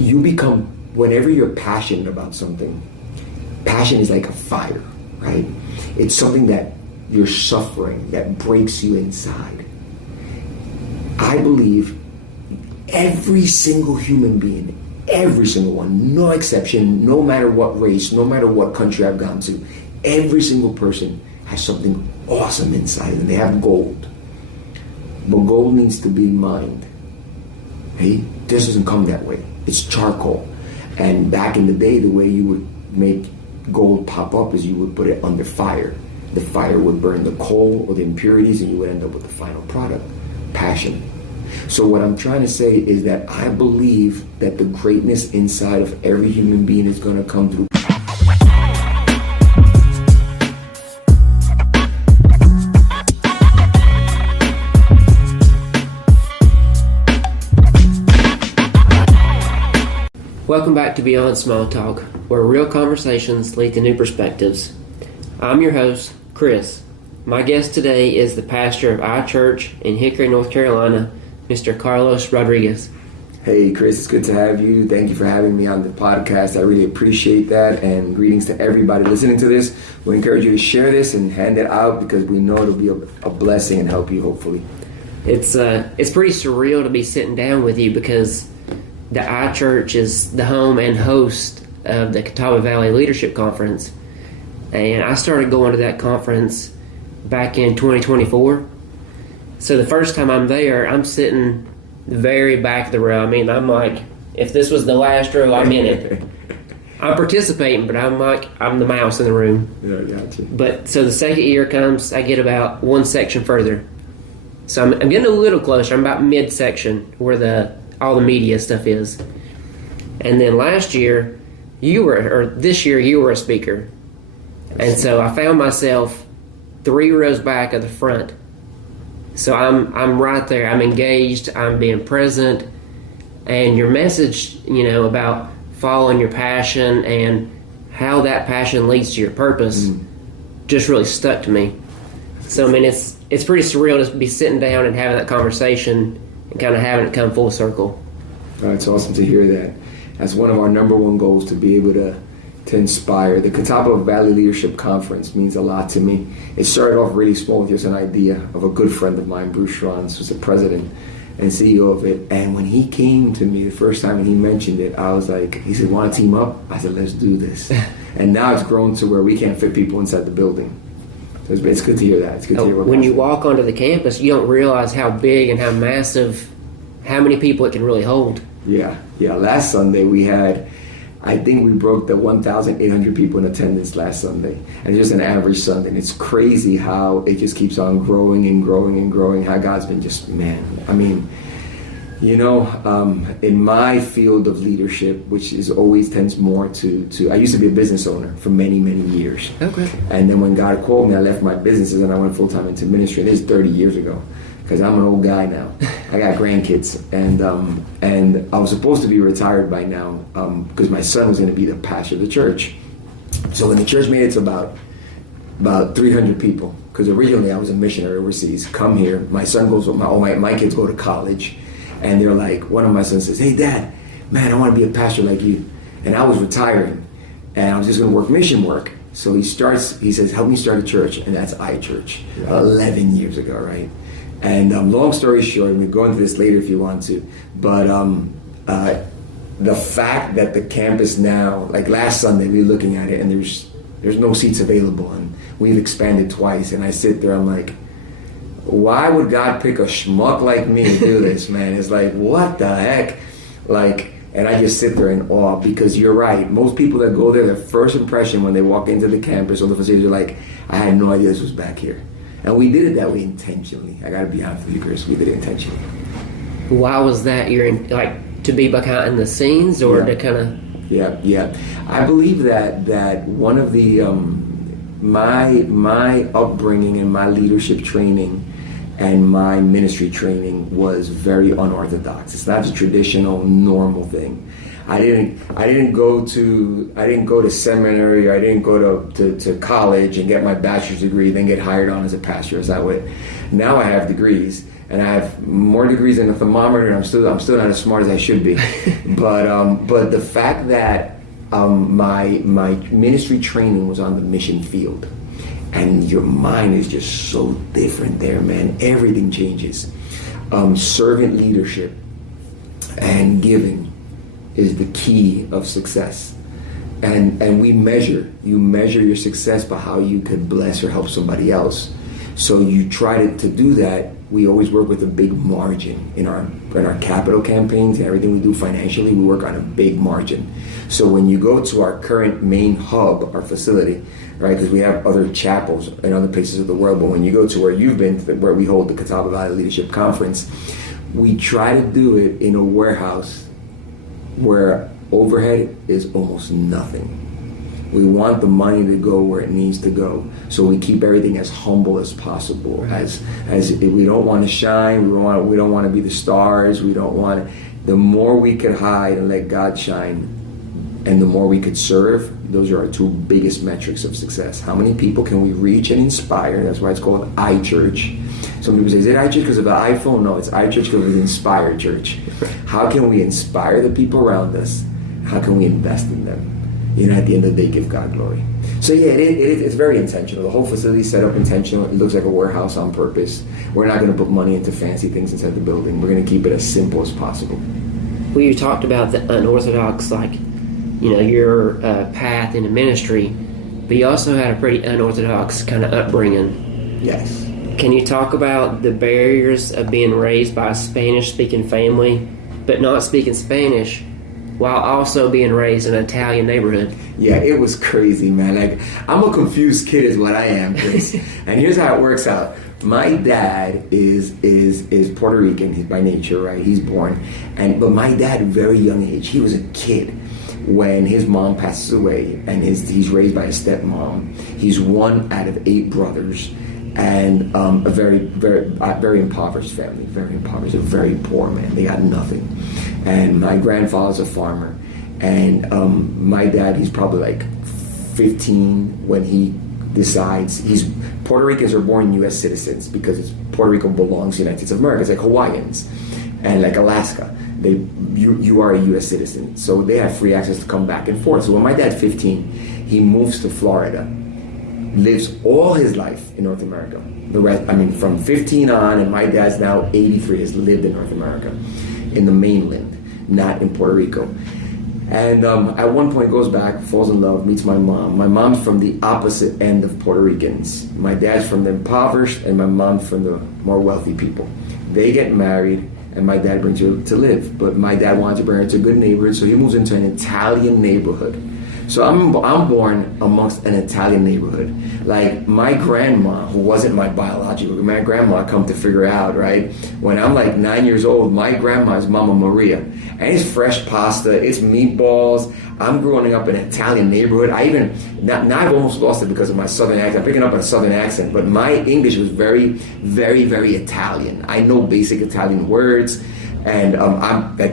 you become, whenever you're passionate about something, passion is like a fire, right? It's something that you're suffering, that breaks you inside. I believe every single human being, every single one, no exception, no matter what race, no matter what country I've gone to, every single person has something awesome inside and they have gold. But gold needs to be mined. Hey, this doesn't come that way. It's charcoal. And back in the day, the way you would make gold pop up is you would put it under fire. The fire would burn the coal or the impurities and you would end up with the final product, passion. So what I'm trying to say is that I believe that the greatness inside of every human being is going to come through. Welcome back to Beyond Small Talk, where real conversations lead to new perspectives. I'm your host, Chris. My guest today is the pastor of IChruch in Hickory, North Carolina, Mr. Carlos Rodríguez. Hey, Chris, it's good to have you. Thank you for having me on the podcast. I really appreciate that, and greetings to everybody listening to this. We encourage you to share this and hand it out because we know it'll be a blessing and help you, hopefully. It's pretty surreal to be sitting down with you because the IChruch is the home and host of the Catawba Valley Leadership Conference. And I started going to that conference back in 2024. So the first time I'm there, I'm sitting the very back of the row. I mean, I'm like, if this was the last row, I'm in it. I'm participating, but I'm the mouse in the room. Yeah, gotcha. But so the second year comes, I get about one section further. So I'm getting a little closer. I'm about mid-section where all the media stuff is. And then this year you were a speaker. And so I found myself 3 rows back of the front. So I'm right there. I'm engaged. I'm being present. And your message, about following your passion and how that passion leads to your purpose just really stuck to me. So, I mean, it's pretty surreal to be sitting down and having that conversation and kind of having it come full circle. It's awesome to hear that. That's one of our number one goals, to be able to inspire. The Catawba Valley Leadership Conference means a lot to me. It started off really small with just an idea of a good friend of mine, Bruce Schranz, who's the president and CEO of it. And when he came to me the first time and he mentioned it, I was like, he said, want to team up? I said, let's do this. And now it's grown to where we can't fit people inside the building. So it's good to hear that. It's good to hear when you walk onto the campus, you don't realize how big and how massive, how many people it can really hold. Yeah. Last Sunday we had, I think we broke the 1,800 people in attendance last Sunday. And it's just an average Sunday. And it's crazy how it just keeps on growing and growing and growing. How God's been just, man. I mean, in my field of leadership, which is always tends more to I used to be a business owner for many, many years. Okay. And then when God called me, I left my businesses and I went full-time into ministry. This is 30 years ago. Because I'm an old guy now. I got grandkids, and I was supposed to be retired by now because my son was going to be the pastor of the church. So when the church made it to about 300 people, because originally I was a missionary overseas, come here. My son goes, my kids go to college, and they're like, one of my sons says, "Hey, Dad, man, I want to be a pastor like you." And I was retiring, and I was just going to work mission work. So he says, "Help me start a church," and that's IChruch, 11 years ago, right? And long story short, we'll go into this later if you want to, but the fact that the campus now, like last Sunday, we were looking at it and there's no seats available, and we've expanded twice, and I sit there, I'm like, why would God pick a schmuck like me to do this, man? It's like, what the heck? And I just sit there in awe, because you're right. Most people that go there, their first impression when they walk into the campus or the facility, are like, I had no idea this was back here. And we did it that way intentionally. I got to be honest with you, Chris. We did it intentionally. Why was that? To be behind the scenes, or to kind of? Yeah. I believe that one of the my upbringing and my leadership training and my ministry training was very unorthodox. It's not a traditional, normal thing. I didn't go to seminary, or I didn't go to college and get my bachelor's degree, then get hired on as a pastor. Is that way? Now I have degrees, and I have more degrees than a thermometer, and I'm still not as smart as I should be. But the fact that my ministry training was on the mission field, and your mind is just so different there, man. Everything changes. Servant leadership and giving is the key of success. And you measure your success by how you could bless or help somebody else. So you try to do that. We always work with a big margin in our capital campaigns and everything we do financially. We work on a big margin. So when you go to our current main hub, our facility, right? Because we have other chapels in other places of the world, but when you go to where you've been, where we hold the Catawba Valley Leadership Conference, we try to do it in a warehouse where overhead is almost nothing. We want the money to go where it needs to go, so we keep everything as humble as possible. As we don't want to shine, we don't want to be the stars. We don't want to. The more we could hide and let God shine, and the more we could serve, those are our two biggest metrics of success. How many people can we reach and inspire? That's why it's called IChruch. Some people say, is it IChruch because of the iPhone? No, it's IChruch because of the Inspired Church. How can we inspire the people around us? How can we invest in them? At the end of the day, give God glory. So yeah, it's very intentional. The whole facility is set up intentional. It looks like a warehouse on purpose. We're not going to put money into fancy things inside the building. We're going to keep it as simple as possible. Well, you talked about the unorthodox, your path into ministry, but you also had a pretty unorthodox kind of upbringing. Yes. Can you talk about the barriers of being raised by a Spanish-speaking family, but not speaking Spanish, while also being raised in an Italian neighborhood? Yeah, it was crazy, man. I'm a confused kid is what I am, Chris. And here's how it works out. My dad is Puerto Rican. He's by nature, right? He's born. But my dad, very young age, he was a kid when his mom passes away, and he's raised by his stepmom. He's one out of 8 brothers, and a very, very, very impoverished family. Very impoverished. They're very poor, man. They got nothing. And my grandfather's a farmer, and my dad, he's probably like 15 when he decides Puerto Ricans are born U.S. citizens because Puerto Rico belongs to the United States of America. It's like Hawaiians and like Alaska. You are a U.S. citizen, so they have free access to come back and forth. So when my dad's 15, he moves to Florida, lives all his life in North America. The rest, from 15 on, and my dad's now 83, has lived in North America, in the mainland, not in Puerto Rico. And at one point goes back, falls in love, meets my mom. My mom's from the opposite end of Puerto Ricans. My dad's from the impoverished, and my mom's from the more wealthy people. They get married, and my dad brings her to live. But my dad wanted to bring her to a good neighborhood, so he moves into an Italian neighborhood. So I'm born amongst an Italian neighborhood. Like my grandma, who wasn't my biological, my grandma, come to figure out, right? When I'm like 9 years old, my grandma is Mama Maria. And it's fresh pasta, it's meatballs. I'm growing up in an Italian neighborhood. Now I've almost lost it because of my southern accent. I'm picking up a southern accent, but my English was very, very, very Italian. I know basic Italian words, and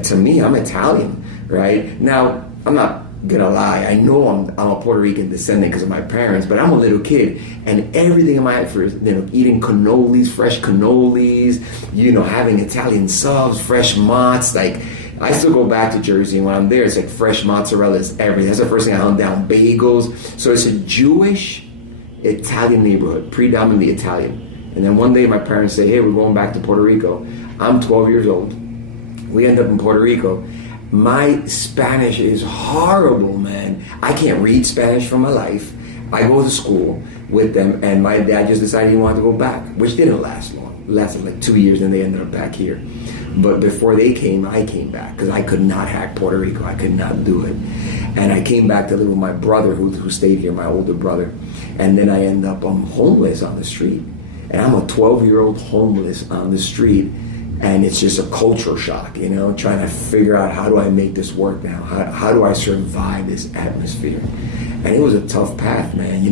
to me, I'm Italian, right? Now, I'm not gonna lie, I know I'm a Puerto Rican descendant because of my parents, but I'm a little kid, and everything in my life is, eating cannolis, fresh cannolis, having Italian subs, fresh mozz. Like, I still go back to Jersey, and when I'm there, it's like fresh mozzarella is everything. That's the first thing I hunt down, bagels. So it's a Jewish Italian neighborhood, predominantly Italian. And then one day my parents say, hey, we're going back to Puerto Rico. I'm 12 years old. We end up in Puerto Rico. My Spanish is horrible, man. I can't read Spanish for my life. I go to school with them, and my dad just decided he wanted to go back, which didn't last long. It lasted like 2 years, and they ended up back here. But before they came, I came back because I could not hack Puerto Rico. I could not do it. And I came back to live with my brother who stayed here, my older brother. And then I end up homeless on the street. And I'm a 12-year-old homeless on the street. And it's just a culture shock, trying to figure out, how do I make this work now? How do I survive this atmosphere? And it was a tough path, man.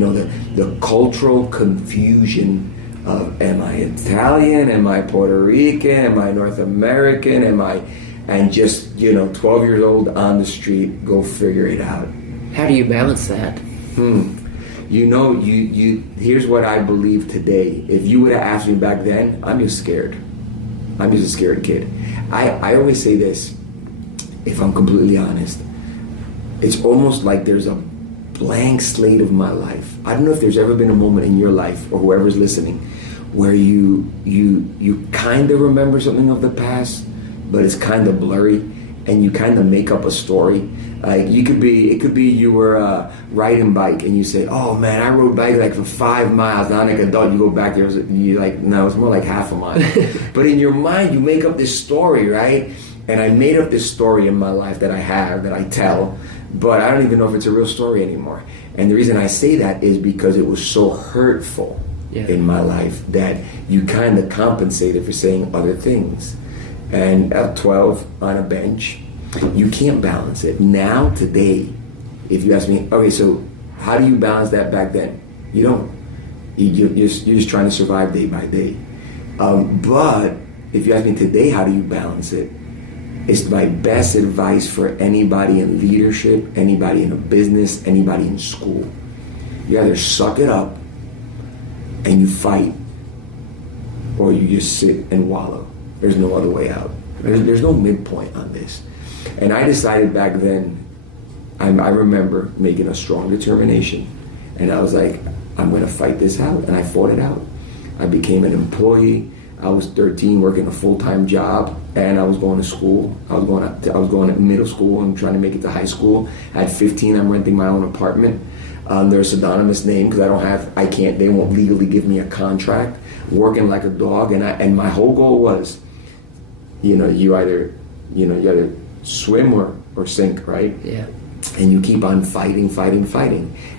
The cultural confusion of, am I Italian? Am I Puerto Rican? Am I North American? And just, 12 years old on the street, go figure it out. How do you balance that? Here's what I believe today. If you would have asked me back then, I'm just scared. I'm just a scared kid. I always say this, if I'm completely honest, it's almost like there's a blank slate of my life. I don't know if there's ever been a moment in your life, or whoever's listening, where you kind of remember something of the past, but it's kind of blurry, and you kind of make up a story. Like it could be you were riding bike and you say, oh man, I rode bike like for 5 miles. Now like an adult, you go back there, you like, no, it's more like half a mile. But in your mind, you make up this story, right? And I made up this story in my life that I tell, but I don't even know if it's a real story anymore. And the reason I say that is because it was so hurtful in my life that you kind of compensated for saying other things. And at 12 on a bench, you can't balance it. Now, today, if you ask me, okay, so how do you balance that back then? You don't. You're just trying to survive day by day. But if you ask me today, how do you balance it? It's my best advice for anybody in leadership, anybody in a business, anybody in school. You either suck it up and you fight, or you just sit and wallow. There's no other way out. There's no midpoint on this. And I decided back then, I remember making a strong determination, and I was like, I'm going to fight this out, and I fought it out. I became an employee. I was 13, working a full-time job, and I was going to school. I was going to middle school and trying to make it to high school. At 15, I'm renting my own apartment. There's a pseudonymous name because they won't legally give me a contract. Working like a dog, and my whole goal was, you either swim or sink, right? Yeah. And you keep on fighting.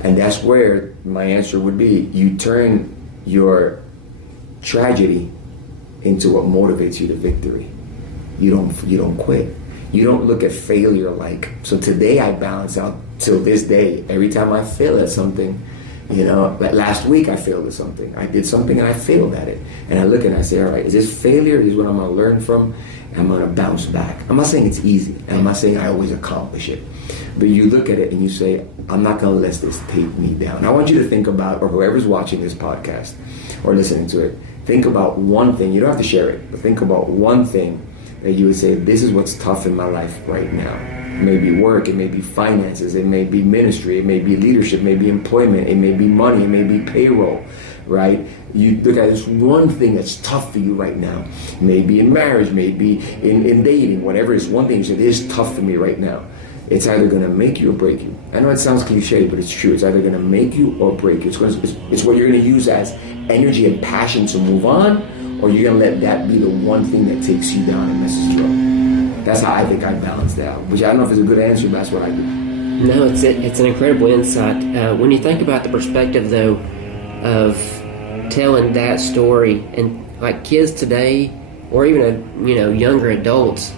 And that's where my answer would be. You turn your tragedy into what motivates you to victory. You don't quit. You don't look at failure like, so today I balance out till this day. Every time I fail at something, like last week I failed at something. I did something and I failed at it. And I look and I say, all right, is this failure? Is what I'm going to learn from? I'm going to bounce back. I'm not saying it's easy. And I'm not saying I always accomplish it. But you look at it and you say, I'm not going to let this take me down. I want you to think about, or whoever's watching this podcast or listening to it, think about one thing. You don't have to share it, but think about one thing that you would say, this is what's tough in my life right now. It may be work, it may be finances, it may be ministry, it may be leadership, it may be employment, it may be money, it may be payroll, right? You look at this one thing that's tough for you right now. Maybe in marriage, maybe in dating, whatever it is, one thing you say, this is tough for me right now. It's either going to make you or break you. I know it sounds cliche, but it's true. It's either going to make you or break you. It's what you're going to use as energy and passion to move on, or you're going to let that be the one thing that takes you down and messes you up. That's how I think I balance that, which I don't know if it's a good answer, but that's what I do. No, it's an incredible insight. When you think about the perspective, though, of telling that story, and like kids today, or even younger adults,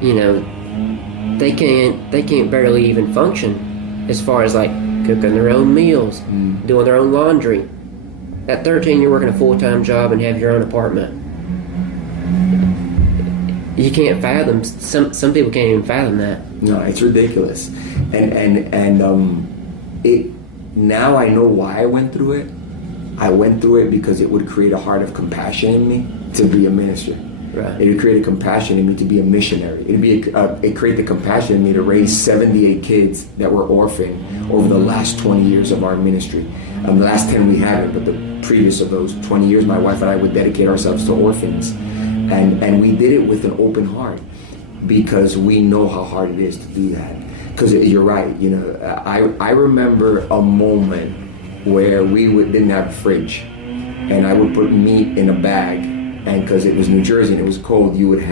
they can't barely even function as far as like cooking their own meals, doing their own laundry. At 13, you're working a full-time job and have your own apartment. You can't fathom. Some people can't even fathom that. No, it's ridiculous. And now I know why I went through it. I went through it because it would create a heart of compassion in me to be a minister. Right. It would create a compassion in me to be a missionary. It create the compassion in me to raise 78 kids that were orphaned over the last 20 years of our ministry. The last 10 we haven't, but the previous of those 20 years, my wife and I would dedicate ourselves to orphans. And we did it with an open heart because we know how hard it is to do that. Because you're right, I remember a moment where we didn't have a fridge, and I would put meat in a bag, and because it was New Jersey and it was cold, you'd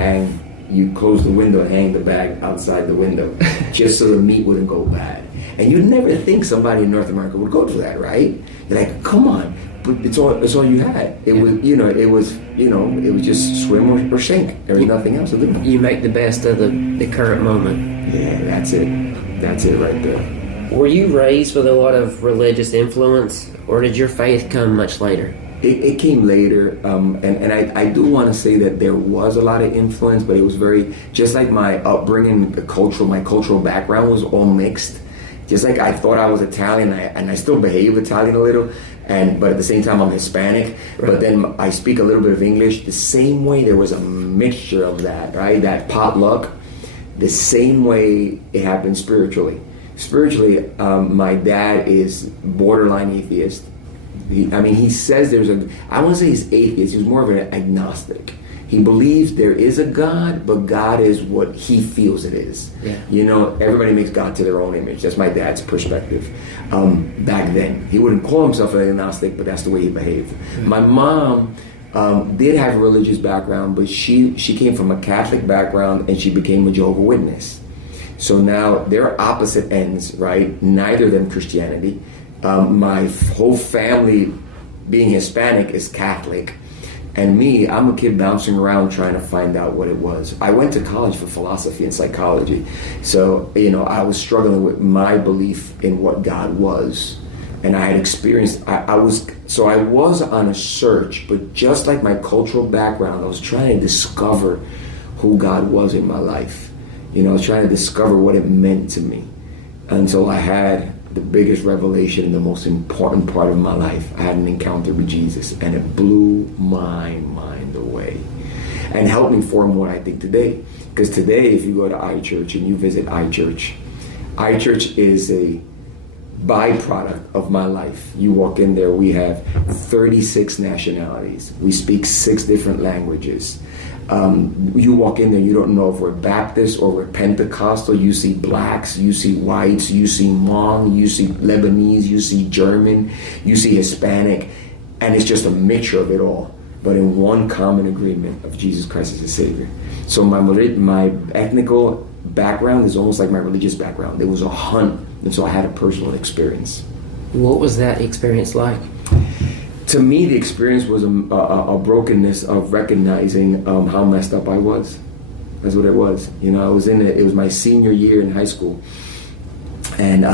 close the window and hang the bag outside the window just so the meat wouldn't go bad. And you'd never think somebody in North America would go through that, right? You're like, come on, but it's all you had. It was just swim or sink. There was nothing else to do. You make the best of the current moment. Yeah, that's it right there. Were you raised with a lot of religious influence, or did your faith come much later? It came later, and I do want to say that there was a lot of influence, but it was very, just like my upbringing, my cultural background was all mixed. Just like I thought I was Italian, and I still behave Italian a little, but at the same time I'm Hispanic, but then I speak a little bit of English. The same way there was a mixture of that, right? That potluck, the same way it happened spiritually. Spiritually, my dad is borderline atheist. He says I won't say he's atheist, he's more of an agnostic. He believes there is a God, but God is what he feels it is. Yeah. Everybody makes God to their own image. That's my dad's perspective. Back then, he wouldn't call himself an agnostic, but that's the way he behaved. Mm-hmm. My mom did have a religious background, but she came from a Catholic background, and she became a Jehovah's Witness. So now they're opposite ends, right? Neither of them Christianity. My whole family, being Hispanic, is Catholic. And me, I'm a kid bouncing around trying to find out what it was. I went to college for philosophy and psychology. So, I was struggling with my belief in what God was. And I had experienced, I was on a search, but just like my cultural background, I was trying to discover who God was in my life. I was trying to discover what it meant to me until I had the biggest revelation and the most important part of my life. I had an encounter with Jesus, and it blew my mind away and helped me form what I think today. Because today, if you go to IChruch and you visit IChruch is a byproduct of my life. You walk in there, we have 36 nationalities. We speak 6 different languages. You walk in there, you don't know if we're Baptist or we're Pentecostal. You see blacks, you see whites, you see Hmong, you see Lebanese, you see German, you see Hispanic, and it's just a mixture of it all, but in one common agreement of Jesus Christ as a Savior. So my ethnical background is almost like my religious background. It was a hunt, and so I had a personal experience. What was that experience like? To me, the experience was a brokenness of recognizing how messed up I was. That's what it was. I was it was my senior year in high school. And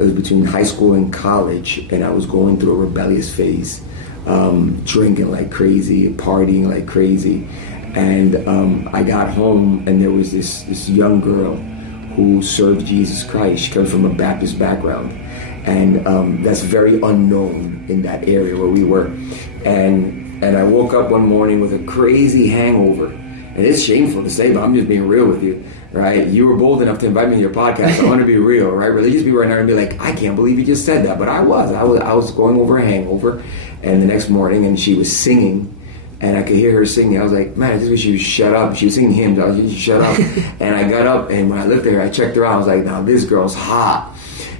it was between high school and college, and I was going through a rebellious phase, drinking like crazy, partying like crazy. And I got home, and there was this young girl who served Jesus Christ. She comes from a Baptist background. And that's very unknown in that area where we were. And I woke up one morning with a crazy hangover. And it's shameful to say, but I'm just being real with you, right? You were bold enough to invite me to your podcast. I want to be real, right? Religious people right now and be like, I can't believe you just said that. But I was going over a hangover. And the next morning, and she was singing. And I could hear her singing. I was like, man, I just wish she would shut up. She was singing hymns. I was like, you should shut up. And I got up, and when I looked at her, I checked her out. I was like, now this girl's hot.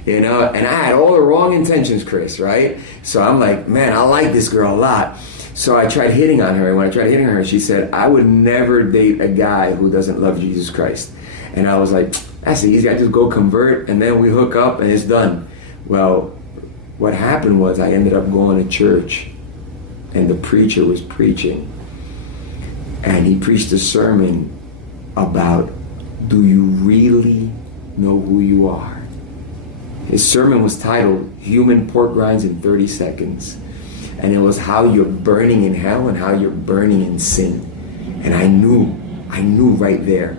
And I had all the wrong intentions, Chris, right? So I'm like, man, I like this girl a lot. So I tried hitting on her. And when I tried hitting her, she said, I would never date a guy who doesn't love Jesus Christ. And I was like, that's easy. I just go convert, and then we hook up, and it's done. Well, what happened was I ended up going to church, and the preacher was preaching. And he preached a sermon about, do you really know who you are? His sermon was titled, Human Pork Rinds in 30 Seconds. And it was how you're burning in hell and how you're burning in sin. And I knew right there.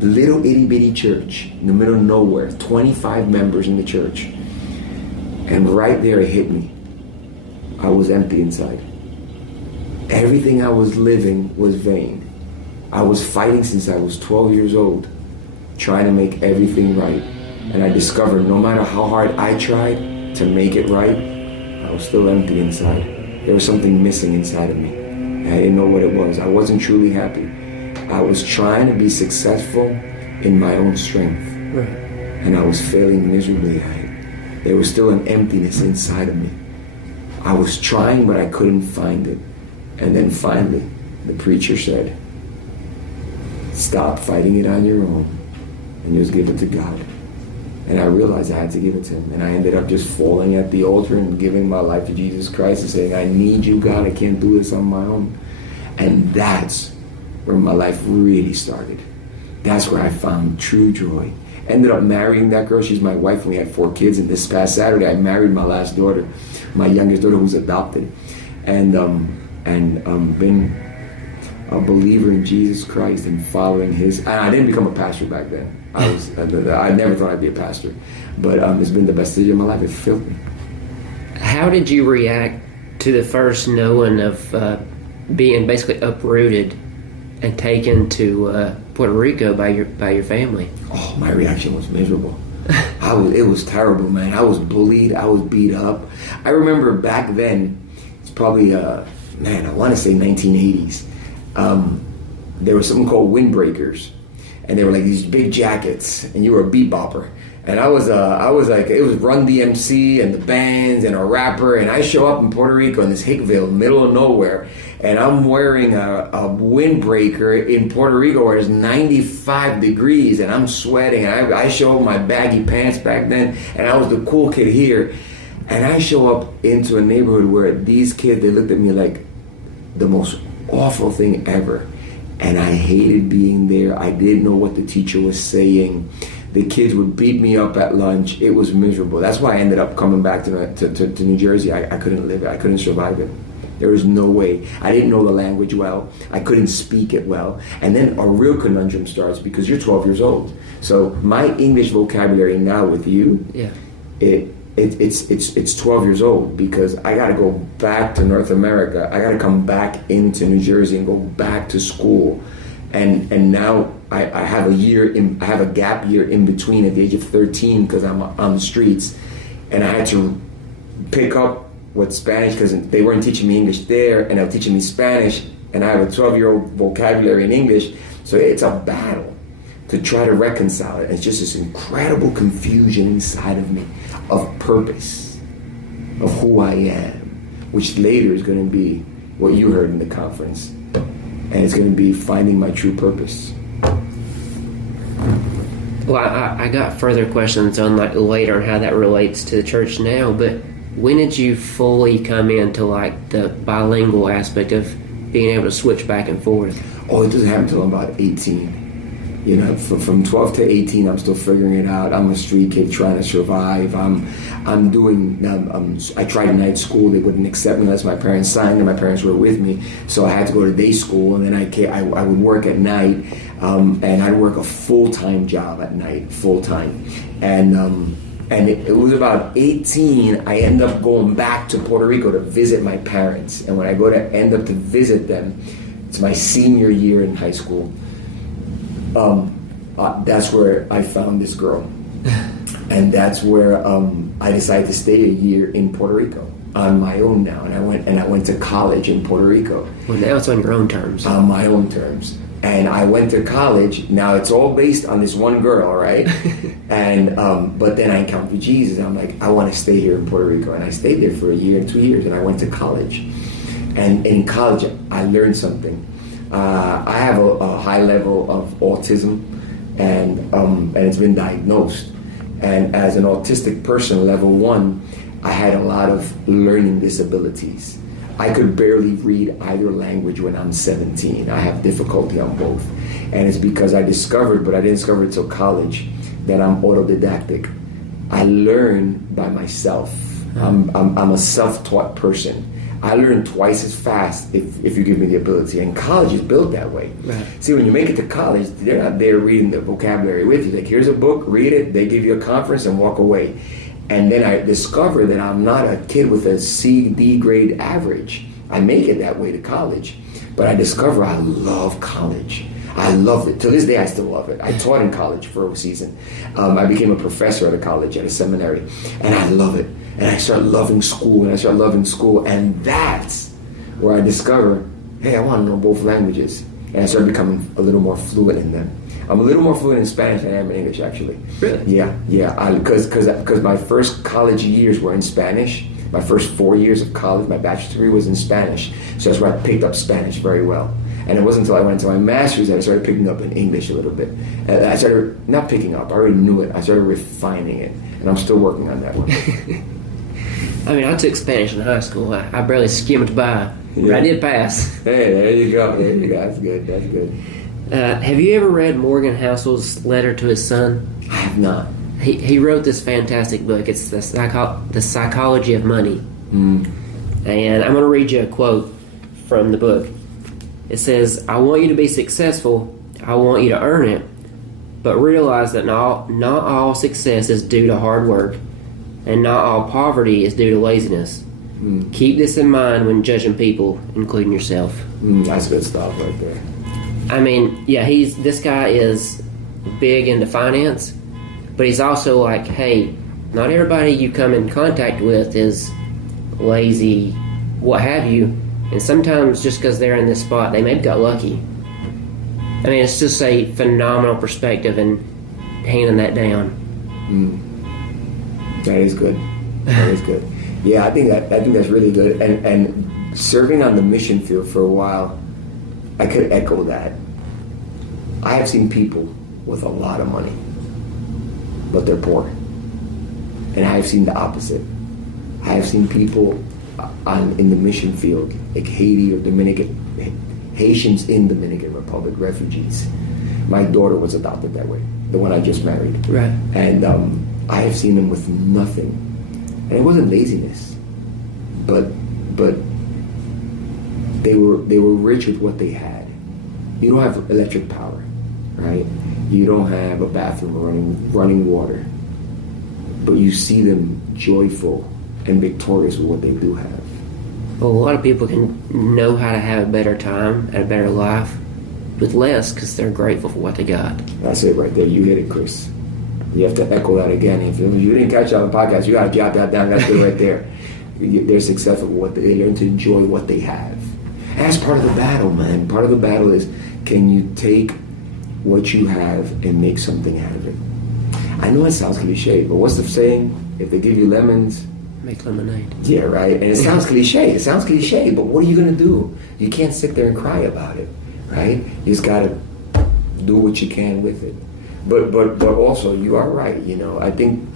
Little itty bitty church in the middle of nowhere, 25 members in the church. And right there it hit me. I was empty inside. Everything I was living was vain. I was fighting since I was 12 years old, trying to make everything right. And I discovered no matter how hard I tried to make it right, I was still empty inside. There was something missing inside of me. I didn't know what it was. I wasn't truly happy. I was trying to be successful in my own strength. Right. And I was failing miserably at it. There was still an emptiness inside of me. I was trying, but I couldn't find it. And then finally, the preacher said, stop fighting it on your own and just give it to God. And I realized I had to give it to him. And I ended up just falling at the altar and giving my life to Jesus Christ and saying, I need you, God. I can't do this on my own. And that's where my life really started. That's where I found true joy. Ended up marrying that girl. She's my wife, and we had 4 kids. And this past Saturday, I married my last daughter, my youngest daughter, who's adopted. And been a believer in Jesus Christ and following his. And I didn't become a pastor back then. I never thought I'd be a pastor, but it's been the best decision of my life. It filled me. How did you react to the first knowing of being basically uprooted and taken to Puerto Rico by your family? Oh, my reaction was miserable. It was terrible, man. I was bullied. I was beat up. I remember back then, it's probably, I want to say 1980s. There was something called windbreakers, and they were like these big jackets, and you were a beat bopper. And I was like, it was Run DMC and the bands and a rapper, and I show up in Puerto Rico in this Hickville, middle of nowhere, and I'm wearing a windbreaker in Puerto Rico where it's 95 degrees, and I'm sweating, and I show up in my baggy pants back then, and I was the cool kid here, and I show up into a neighborhood where these kids, they looked at me like the most awful thing ever, and I hated being there. I didn't know what the teacher was saying. The kids would beat me up at lunch. It was miserable. That's why I ended up coming back to New Jersey. I couldn't live it. I couldn't survive it. There was no way. I didn't know the language well. I couldn't speak it well. And then a real conundrum starts because you're 12 years old. So my English vocabulary now with you, it's 12 years old because I got to go back to North America. I got to come back into New Jersey and go back to school. And now I have I have a gap year in between at the age of 13 because I'm on the streets, and I had to pick up with Spanish because they weren't teaching me English there, and they were teaching me Spanish, and I have a 12-year-old vocabulary in English, so it's a battle to try to reconcile it. It's just this incredible confusion inside of me of purpose, of who I am, which later is going to be what you heard in the conference. And it's going to be finding my true purpose. Well, I got further questions on like later on how that relates to the church now, but when did you fully come into like the bilingual aspect of being able to switch back and forth? Oh, it doesn't happen until I'm about 18. You know, from 12 to 18, I'm still figuring it out. I'm a street kid trying to survive. I'm doing. I tried night school. They wouldn't accept me unless my parents signed, and my parents were with me. So I had to go to day school, and then I would work at night, and I'd work a full-time job at night, full-time, and it was about 18. I end up going back to Puerto Rico to visit my parents, and when I end up to visit them, it's my senior year in high school. That's where I found this girl, and that's where I decided to stay a year in Puerto Rico on my own now, and I went to college in Puerto Rico. Well, now it's on your own terms. On my own terms, and I went to college. Now it's all based on this one girl, right? And but then I encountered Jesus. And I'm like, I want to stay here in Puerto Rico, and I stayed there for a year and 2 years, and I went to college. And in college, I learned something. I have a high level of autism, and it's been diagnosed. And as an autistic person, level 1, I had a lot of learning disabilities. I could barely read either language when I'm 17. I have difficulty on both. And it's because I discovered, but I didn't discover it until college, that I'm autodidactic. I learn by myself. I'm a self-taught person. I learn twice as fast if you give me the ability. And college is built that way. Right. See, when you make it to college, they're not there reading the vocabulary with you. Like, here's a book, read it, they give you a conference and walk away. And then I discover that I'm not a kid with a C, D grade average. I make it that way to college. But I discover I love college. I loved it. To this day, I still love it. I taught in college for a season. I became a professor at a college, at a seminary. And I love it. And I started loving school, and that's where I discover, hey, I want to know both languages. And I started becoming a little more fluent in them. I'm a little more fluent in Spanish than I am in English, actually. Really? Yeah. Because my first college years were in Spanish. My first 4 years of college, my bachelor's degree was in Spanish. So that's where I picked up Spanish very well. And it wasn't until I went into my master's that I started picking up in English a little bit. And I started, not picking up, I already knew it. I started refining it. And I'm still working on that one. I mean, I took Spanish in high school. I barely skimmed by, but I did pass. Hey, there you go. That's good. Have you ever read Morgan Housel's letter to his son? I have not. He wrote this fantastic book. It's the Psychology of Money. And I'm going to read you a quote from the book. It says, "I want you to be successful. I want you to earn it. But realize that not all success is due to hard work, and not all poverty is due to laziness. Keep this in mind when judging people, including yourself. That's good stuff right there. I mean, yeah, this guy is big into finance, but he's also like, hey, not everybody you come in contact with is lazy, what have you, and sometimes just because they're in this spot, they maybe got lucky. I mean, it's just a phenomenal perspective in handing that down. That is good. That is good. Yeah, I think that's really good. And serving on the mission field for a while, I could echo that. I have seen people with a lot of money, but they're poor. And I have seen the opposite. I have seen people in the mission field, like Haiti or Haitians in Dominican Republic, refugees. My daughter was adopted that way, the one I just married. Right. And I have seen them with nothing. And it wasn't laziness, but they were rich with what they had. You don't have electric power, right? You don't have a bathroom running water, but you see them joyful and victorious with what they do have. Well, a lot of people can know how to have a better time and a better life with less because they're grateful for what they got. That's it right there. You hit it, Chris. You have to echo that again. If you didn't catch it on the podcast, you got to jot that down. That's good right there. They're successful with what they learn to enjoy what they have. And that's part of the battle, man. Part of the battle is, can you take what you have and make something out of it? I know it sounds cliche, but what's the saying? If they give you lemons, make lemonade. Yeah, right. And it sounds cliche. It sounds cliche, but what are you going to do? You can't sit there and cry about it, right? You just got to do what you can with it. But also, you are right. You know, I think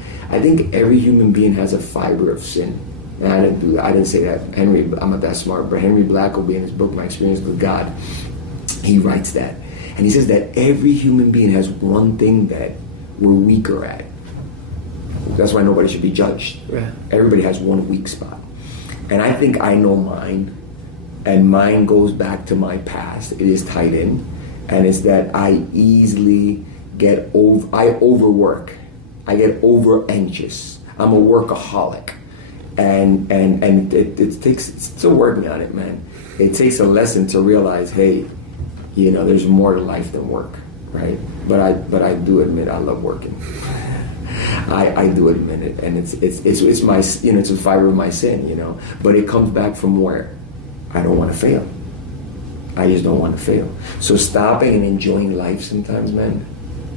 every human being has a fiber of sin. And I didn't do that. I didn't say that. I'm not that smart, but Henry Black will be in his book, My Experience with God. He writes that. And he says that every human being has one thing that we're weaker at. That's why nobody should be judged. Right. Everybody has one weak spot. And I think I know mine. And mine goes back to my past. It is tied in. And it's that I easily I overwork. I get over anxious. I'm a workaholic. And it takes, it's still working on it, man. It takes a lesson to realize, hey, you know, there's more to life than work, right? But I do admit I love working. I do admit it, and it's my, you know, it's a fiber of my sin, you know. But it comes back from where I don't want to fail. I just don't want to fail. So stopping and enjoying life sometimes, man,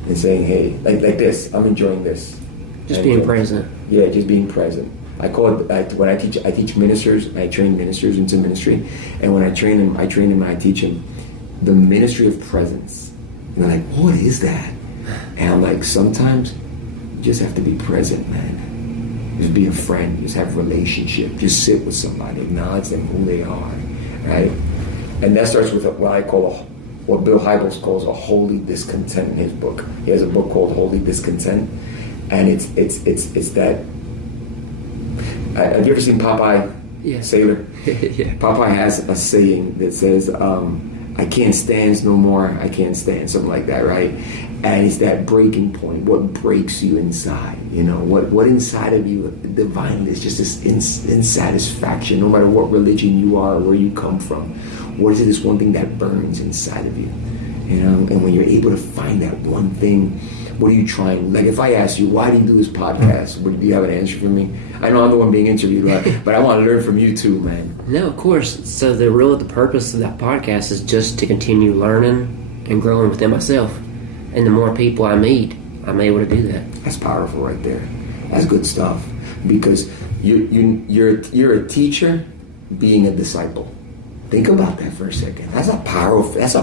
and saying, hey, like this, I'm enjoying this. Just being present. Yeah, just being present. I call it, when I teach ministers, I train ministers into ministry, and when I train them and I teach them the ministry of presence. And they're like, what is that? And I'm like, sometimes you just have to be present, man. Just be a friend, just have a relationship, just sit with somebody, acknowledge them who they are, right? And that starts with what Bill Hybels calls a holy discontent in his book. He has a book called Holy Discontent, and it's that. Have you ever seen Popeye? Yeah. Sailor? Yeah. Popeye has a saying that says, I can't stand no more, I can't stand, something like that, right? And it's that breaking point, what breaks you inside, you know, what inside of you, divineness, just this insatisfaction, no matter what religion you are, where you come from. What is it, this one thing that burns inside of you, you know? And when you're able to find that one thing, what are you trying? Like if I ask you, why do you do this podcast? Do you have an answer for me? I know I'm the one being interviewed, but I want to learn from you too, man. No, of course. So the purpose of that podcast is just to continue learning and growing within myself. And the more people I meet, I'm able to do that. That's powerful right there. That's good stuff. Because you're a teacher being a disciple. Think about that for a second. That's a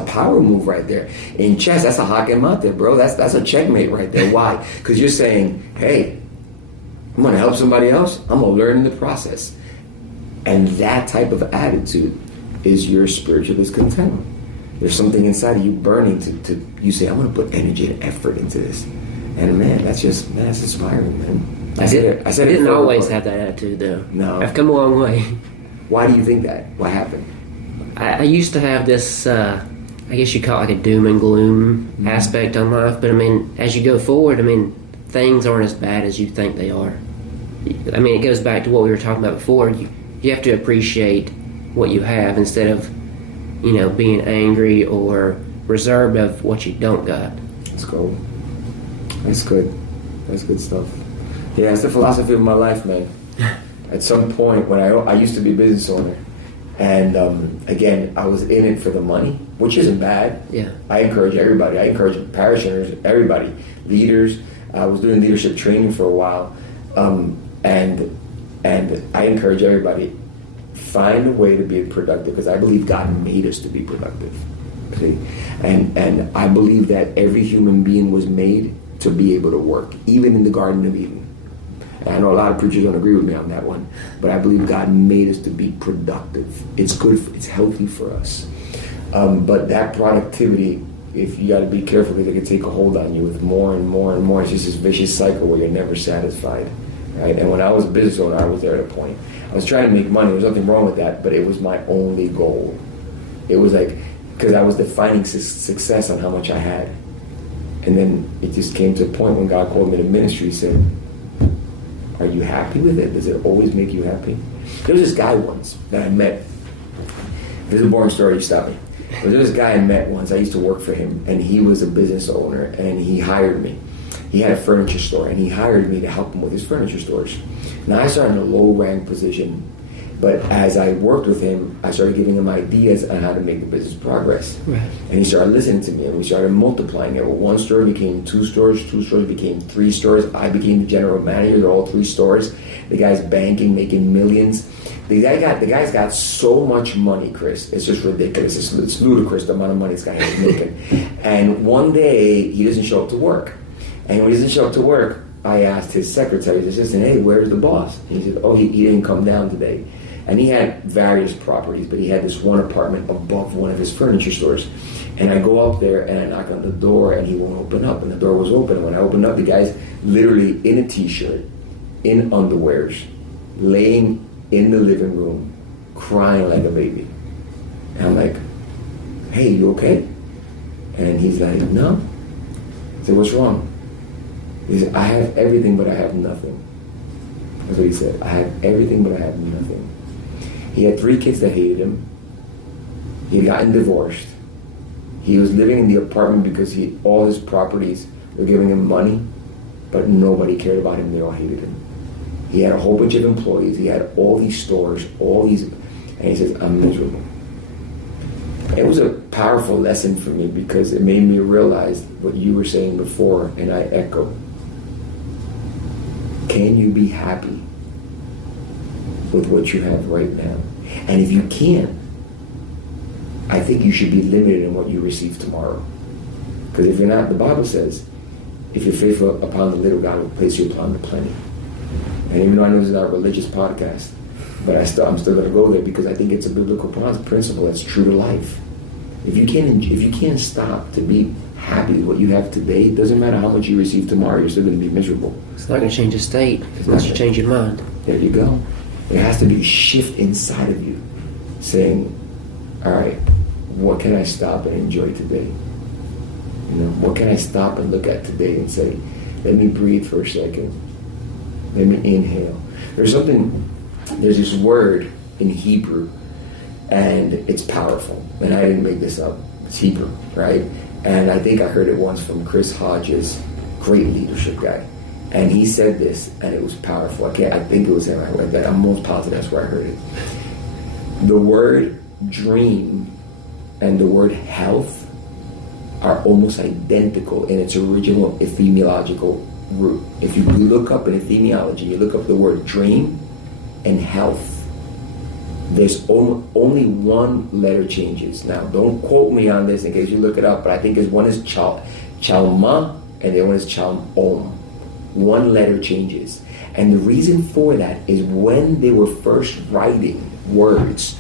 power move right there. In chess, that's a hockey mate, bro. That's a checkmate right there. Why? Because you're saying, hey, I'm going to help somebody else. I'm going to learn in the process. And that type of attitude is your spiritual discontent. There's something inside of you burning to you say, I'm going to put energy and effort into this. And man, that's inspiring, man. I didn't always have that attitude, though. No. I've come a long way. Why do you think that? What happened? I used to have this, I guess you call it like a doom and gloom aspect on life. But I mean, as you go forward, I mean, things aren't as bad as you think they are. I mean, it goes back to what we were talking about before. You have to appreciate what you have instead of, being angry or reserved of what you don't got. Let's go. That's good. That's good stuff. Yeah, it's the philosophy of my life, man. At some point, when I used to be a business owner, and again, I was in it for the money, which isn't bad. Yeah. I encourage everybody. I encourage parishioners, everybody, leaders. I was doing leadership training for a while, and I encourage everybody, find a way to be productive, because I believe God made us to be productive. See? And I believe that every human being was made to be able to work, even in the Garden of Eden. And I know a lot of preachers don't agree with me on that one, but I believe God made us to be productive. It's good, it's healthy for us. But that productivity, if you got to be careful, because it can take a hold on you with more and more and more. It's just this vicious cycle where you're never satisfied, right? And when I was a business owner, I was there at a point. I was trying to make money. There's nothing wrong with that, but it was my only goal. It was like, because I was defining success on how much I had. And then it just came to a point when God called me to ministry. He said, are you happy with it? Does it always make you happy? There was this guy once that I met. This is a boring story, you stop me. But there was this guy I met once. I used to work for him, and he was a business owner, and he hired me. He had a furniture store, and he hired me to help him with his furniture stores. Now, I started in a low-rank position, but as I worked with him, I started giving him ideas on how to make the business progress. Right. And he started listening to me, and we started multiplying it. One store became 2 stores, 2 stores became 3 stores. I became the general manager of all 3 stores. The guy's banking, making millions. The guy's got so much money, Chris. It's just ridiculous. It's ludicrous the amount of money this guy is making. And one day, he doesn't show up to work. And when he doesn't show up to work, I asked his secretary, his assistant, hey, where's the boss? And he said, oh, he didn't come down today. And he had various properties, but he had this one apartment above one of his furniture stores. And I go up there and I knock on the door and he won't open up. And the door was open. And when I opened up, the guy's literally in a t-shirt, in underwears, laying in the living room, crying like a baby. And I'm like, hey, you okay? And he's like, no. I said, what's wrong? He said, I have everything, but I have nothing. That's what he said. I have everything, but I have nothing. He had 3 kids that hated him. He had gotten divorced. He was living in the apartment because all his properties were giving him money, but nobody cared about him. They all hated him. He had a whole bunch of employees. He had all these stores, and he says, I'm miserable. It was a powerful lesson for me because it made me realize what you were saying before, and I echo. Can you be happy with what you have right now? And if you can't, I think you should be limited in what you receive tomorrow. Because if you're not, the Bible says, if you're faithful upon the little, God will place you upon the plenty. And even though I know this is not a religious podcast, but I'm still going to go there because I think it's a biblical principle that's true to life. If you can't stop to be happy with what you have today, it doesn't matter how much you receive tomorrow, you're still going to be miserable. It's not going to change your state. It's not going to change your mind. There you go. There has to be a shift inside of you saying, all right, what can I stop and enjoy today? What can I stop and look at today and say, let me breathe for a second. Let me inhale. There's this word in Hebrew, and it's powerful. And I didn't make this up. It's Hebrew, right? And I think I heard it once from Chris Hodges, great leadership guy. And he said this, and it was powerful. I think it was him. I read that. I'm most positive that's where I heard it. The word dream and the word health are almost identical in its original etymological root. If you look up in etymology, you look up the word dream and health, there's only one letter changes. Now, don't quote me on this in case you look it up, but I think one is chalma and the other one is chalom. One letter changes. And the reason for that is when they were first writing words,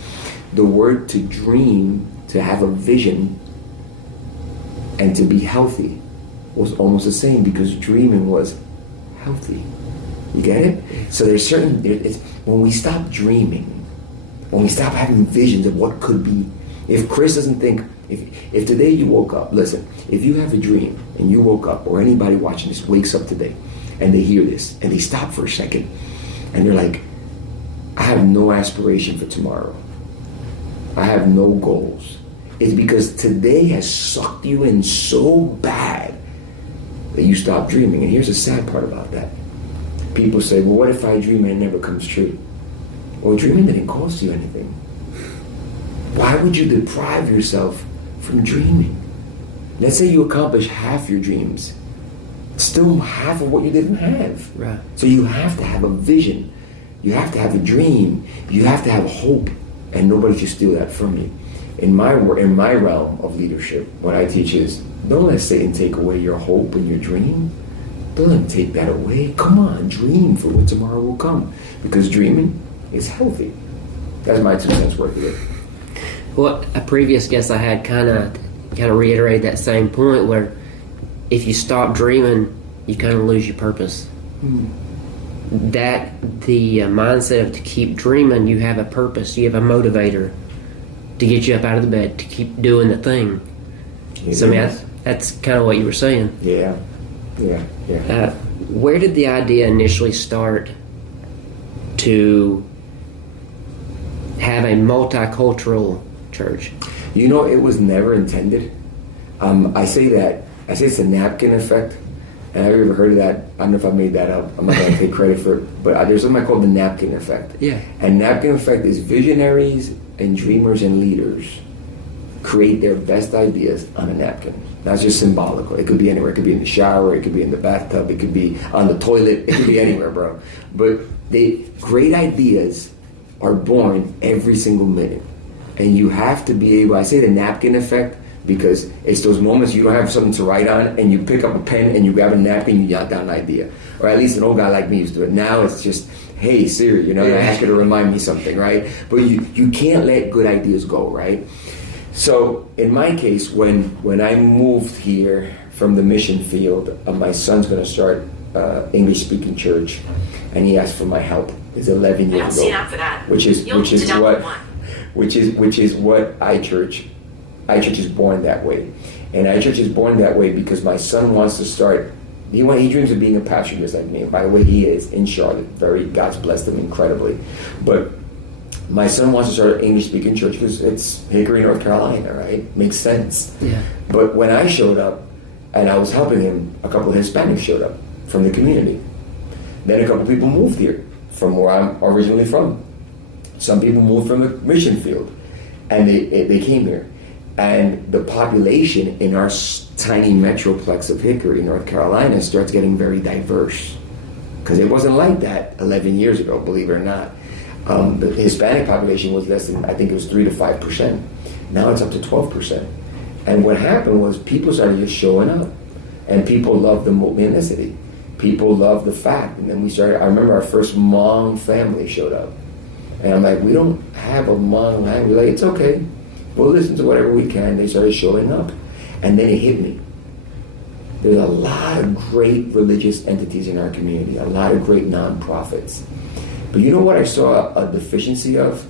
the word to dream, to have a vision, and to be healthy was almost the same because dreaming was healthy. You get it? So there's when we stop dreaming, when we stop having visions of what could be, if Chris doesn't think, if today you woke up, listen, if you have a dream and you woke up, or anybody watching this wakes up today and they hear this and they stop for a second and they're like, I have no aspiration for tomorrow. I have no goals. It's because today has sucked you in so bad that you stop dreaming. And here's the sad part about that. People say, well, what if I dream and it never comes true? Well, dreaming didn't cost you anything. Why would you deprive yourself from dreaming? Let's say you accomplish half your dreams. Still half of what you didn't have. Right. So you have to have a vision. You have to have a dream. You have to have hope. And nobody should steal that from you. In my realm of leadership, what I teach is, don't let Satan take away your hope and your dream. Don't let him take that away. Come on, dream for what tomorrow will come. Because dreaming is healthy. That's my 2 cents worth of it. Well, a previous guest I had kind of reiterated that same point, where if you stop dreaming, you kind of lose your purpose. That the mindset of to keep dreaming, you have a purpose, you have a motivator to get you up out of the bed, to keep doing the thing. So I mean, that's kind of what you were saying. Yeah. Where did the idea initially start to have a multicultural church? You know, it was never intended. I say it's a napkin effect. And have you ever heard of that? I don't know if I made that up. I'm not going to take credit for it. But there's something called the napkin effect. Yeah. And napkin effect is visionaries and dreamers and leaders create their best ideas on a napkin. That's just symbolical. It could be anywhere. It could be in the shower. It could be in the bathtub. It could be on the toilet. It could be anywhere, bro. But great ideas are born every single minute. And you have to be able, I say the napkin effect, because it's those moments you don't have something to write on and you pick up a pen and you grab a napkin and you jot down an idea. Or at least an old guy like me used to do it. Now it's just, hey Siri, I ask her to remind me something, right? But you can't let good ideas go, right? So in my case, when I moved here from the mission field, my son's going to start English speaking church, and he asked for my help. It's 11 years ago, which is what IChruch is born that way. And IChruch is born that way because my son wants to start, he dreams of being a pastor just like me. By the way, he is in Charlotte. God's blessed him incredibly. But my son wants to start an English-speaking church because it's Hickory, North Carolina, right? Makes sense. Yeah. But when I showed up and I was helping him, a couple of Hispanics showed up from the community. Then a couple of people moved here from where I'm originally from. Some people moved from the mission field, and they came here. And the population in our tiny metroplex of Hickory, North Carolina, starts getting very diverse. Because it wasn't like that 11 years ago, believe it or not. The Hispanic population was less than, I think it was 3 to 5%. Now it's up to 12%. And what happened was people started just showing up. And people loved the multiplicity. People loved the fact. And then I remember our first Hmong family showed up. And I'm like, we don't have a Hmong language. Like, it's okay. We'll listen to whatever we can. They started showing up. And then it hit me. There's a lot of great religious entities in our community, a lot of great nonprofits. But you know what I saw a deficiency of?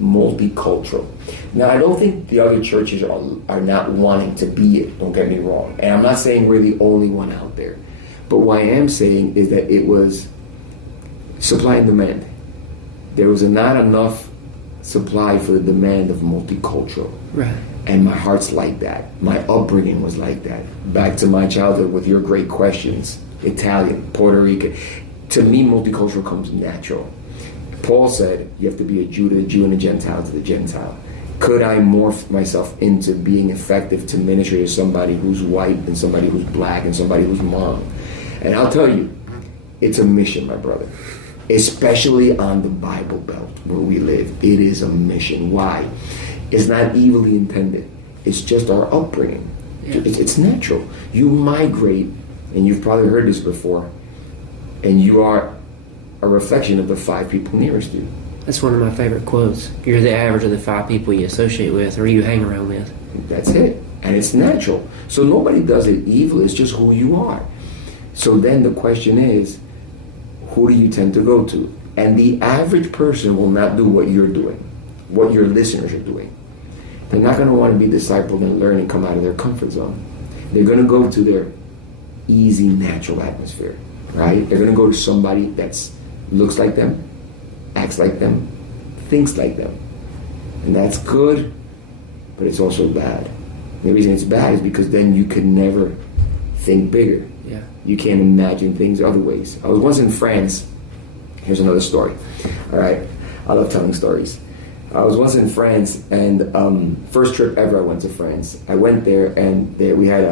Multicultural. Now, I don't think the other churches are not wanting to be it, don't get me wrong. And I'm not saying we're the only one out there. But what I am saying is that it was supply and demand. There was not enough supply for the demand of multicultural. Right. And my heart's like that. My upbringing was like that. Back to my childhood with your great questions. Italian, Puerto Rican. To me, multicultural comes natural. Paul said, you have to be a Jew to the Jew and a Gentile to the Gentile. Could I morph myself into being effective to ministry to somebody who's white and somebody who's black and somebody who's Hmong? And I'll tell you, it's a mission, my brother. Especially on the Bible Belt where we live. It is a mission. Why? It's not evilly intended. It's just our upbringing. Yeah. It's natural. You migrate, and you've probably heard this before, and you are a reflection of the 5 people nearest you. That's one of my favorite quotes. You're the average of the 5 people you associate with or you hang around with. That's it. And it's natural. So nobody does it evil. It's just who you are. So then the question is, who do you tend to go to? And the average person will not do what you're doing, what your listeners are doing. They're not going to want to be discipled and learn and come out of their comfort zone. They're going to go to their easy, natural atmosphere, right? They're going to go to somebody that looks like them, acts like them, thinks like them. And that's good, but it's also bad. The reason it's bad is because then you could never think bigger. Yeah. You can't imagine things other ways. I was once in France. Here's another story. All right. I love telling stories. I was once in France, and first trip ever I went to France. I went there, and we had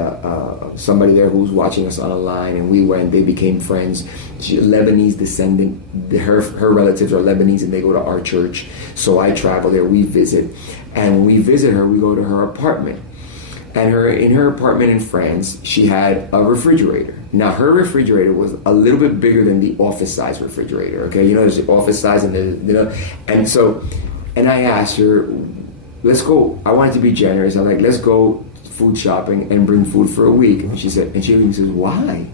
somebody there who was watching us online, and we went. They became friends. She's Lebanese descendant. Her relatives are Lebanese, and they go to our church. So I travel there. We visit, and when we visit her, we go to her apartment. And in her apartment in France, she had a refrigerator. Now, her refrigerator was a little bit bigger than the office size refrigerator. Okay, you know, there's the office size, and and I asked her, let's go. I wanted to be generous. I'm like, let's go food shopping and bring food for a week. And she even says, why?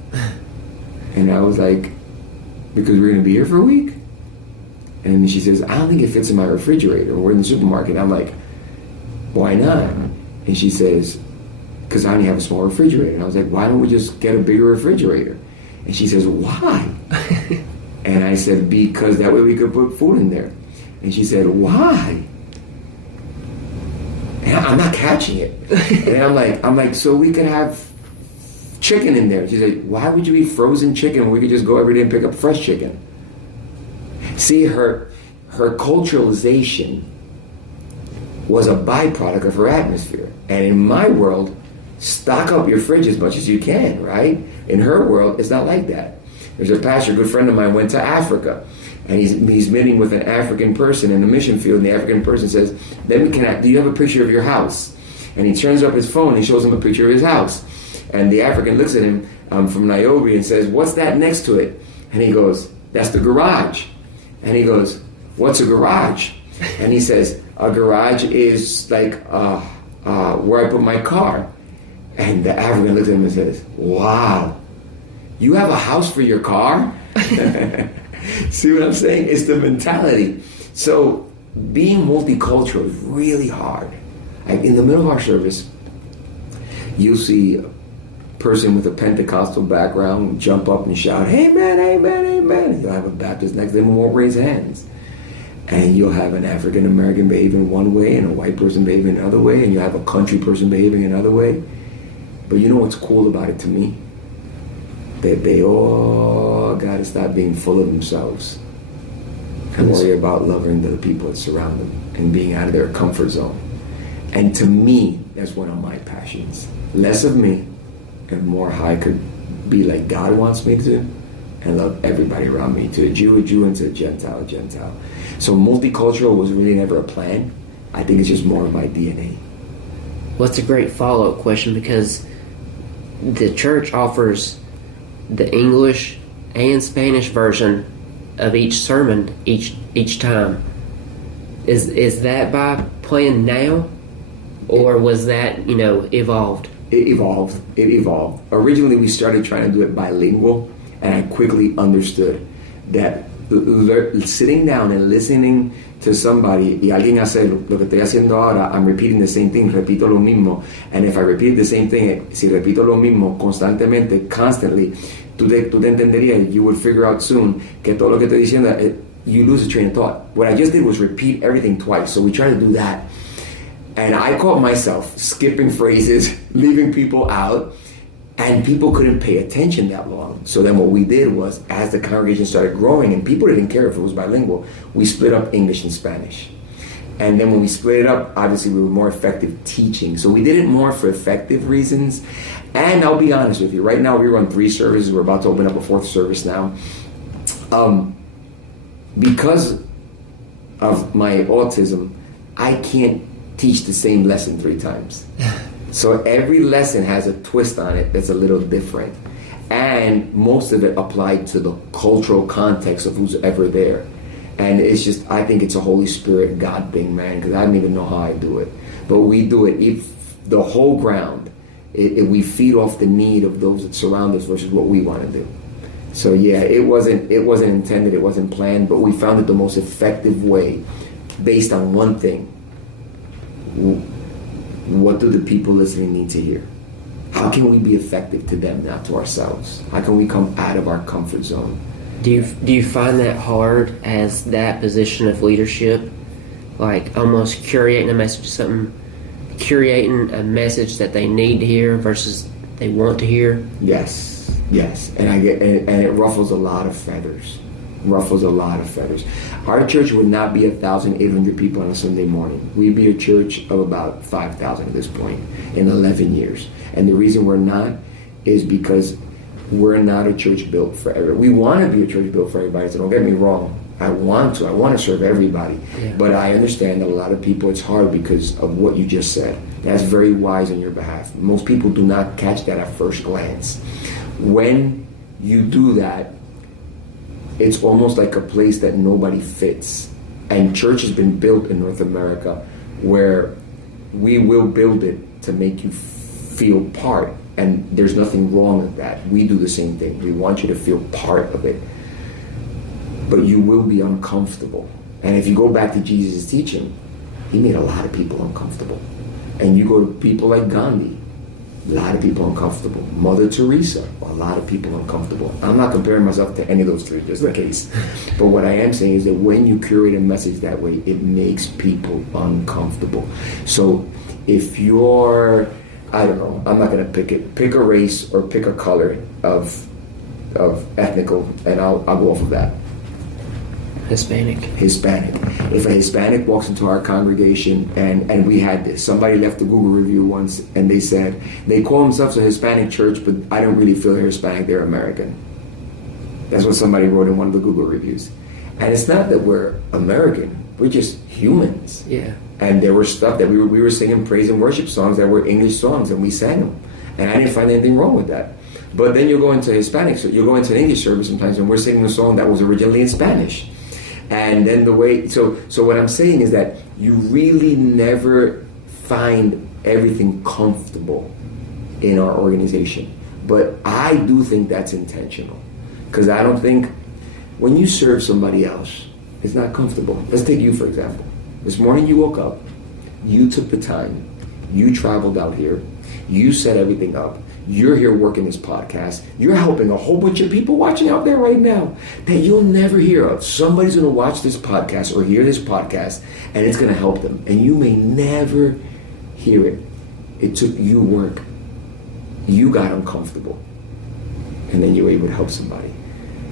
And I was like, because we're gonna be here for a week. And she says, I don't think it fits in my refrigerator. We're in the supermarket. I'm like, why not? And she says, because I only have a small refrigerator. And I was like, why don't we just get a bigger refrigerator? And she says, why? And I said, because that way we could put food in there. And she said, why? And I'm not catching it. And I'm like, so we could have chicken in there. She said, why would you eat frozen chicken when we could just go every day and pick up fresh chicken? See, her culturalization was a byproduct of her atmosphere. And in my world, stock up your fridge as much as you can, right? In her world, it's not like that. There's a pastor, a good friend of mine, went to Africa, and he's meeting with an African person in the mission field, and the African person says, do you have a picture of your house? And he turns up his phone and he shows him a picture of his house. And the African looks at him from Nairobi and says, what's that next to it? And he goes, that's the garage. And he goes, what's a garage? And he says, a garage is like where I put my car. And the African looks at him and says, wow, you have a house for your car? See what I'm saying? It's the mentality. So being multicultural is really hard. In the middle of our service, you'll see a person with a Pentecostal background jump up and shout, amen, amen, amen. And you'll have a Baptist next to them who won't raise hands. And you'll have an African American behaving one way and a white person behaving another way, and you'll have a country person behaving another way. But you know what's cool about it to me? That they all gotta stop being full of themselves and worry about loving the people that surround them and being out of their comfort zone. And to me, that's one of my passions. Less of me and more how I could be like God wants me to and love everybody around me. To a Jew, and to a Gentile, a Gentile. So multicultural was really never a plan. I think it's just more of my DNA. Well, it's a great follow-up question because the church offers the English and Spanish version of each sermon each time. Is that by plan now, or was that evolved? It evolved. Originally, we started trying to do it bilingual, and I quickly understood that sitting down and listening to somebody, y alguien hace lo que estoy haciendo ahora, I'm repeating the same thing, repito lo mismo. And if I repeat the same thing, si repito lo mismo constantemente, constantly, tú te entenderías, you would figure out soon que todo lo que estoy diciendo, you lose a train of thought. What I just did was repeat everything twice, so we tried to do that. And I caught myself skipping phrases, leaving people out, and people couldn't pay attention that long. So then what we did was, as the congregation started growing, and people didn't care if it was bilingual, we split up English and Spanish. And then when we split it up, obviously we were more effective teaching. So we did it more for effective reasons. And I'll be honest with you, right now we run 3 services. We're about to open up a 4th service now. Because of my autism, I can't teach the same lesson 3 times. So every lesson has a twist on it that's a little different. And most of it applied to the cultural context of who's ever there. And it's just, I think it's a Holy Spirit God thing, man, because I don't even know how I do it. But we do it, if the whole ground, we feed off the need of those that surround us versus what we want to do. So yeah, it wasn't intended, it wasn't planned, but we found it the most effective way based on one thing. What do the people listening need to hear? How can we be effective to them, not to ourselves? How can we come out of our comfort zone Do you find that hard as that position of leadership, like almost curating a message that they need to hear versus they want to hear? Yes, and and it ruffles a lot of feathers. Our church would not be 1,800 people on a Sunday morning. We'd be a church of about 5,000 at this point in 11 years. And the reason we're not is because we're not a church built for everybody. We want to be a church built for everybody, so don't get me wrong. I want to serve everybody. Yeah. But I understand that a lot of people, it's hard because of what you just said. That's very wise on your behalf. Most people do not catch that at first glance. When you do that, it's almost like a place that nobody fits. And church has been built in North America where we will build it to make you feel part. And there's nothing wrong with that. We do the same thing. We want you to feel part of it. But you will be uncomfortable. And if you go back to Jesus' teaching, he made a lot of people uncomfortable. And you go to people like Gandhi, a lot of people uncomfortable. Mother Teresa, a lot of people uncomfortable. I'm not comparing myself to any of those three, just in case. But what I am saying is that when you curate a message that way, it makes people uncomfortable. So if you're, I don't know, I'm not going to pick a race or pick a color of ethnical, and I'll go off of that. Hispanic. If a Hispanic walks into our congregation, and we had this, somebody left a Google review once, and they said, they call themselves a Hispanic church, but I don't really feel they're Hispanic, they're American. That's what somebody wrote in one of the Google reviews. And it's not that we're American, we're just humans. Yeah. And there were stuff that we were singing praise and worship songs that were English songs, and we sang them. And I didn't find anything wrong with that. But then you'll go into Hispanic, so you'll go into an English service sometimes, and we're singing a song that was originally in Spanish. And then so what I'm saying is that you really never find everything comfortable in our organization. But I do think that's intentional. Because I don't think, when you serve somebody else, it's not comfortable. Let's take you, for example. This morning you woke up, you took the time, you traveled out here, you set everything up, you're here working this podcast, you're helping a whole bunch of people watching out there right now that you'll never hear of. Somebody's going to watch this podcast or hear this podcast, and it's going to help them. And you may never hear it. It took you work. You got uncomfortable, and then you were able to help somebody.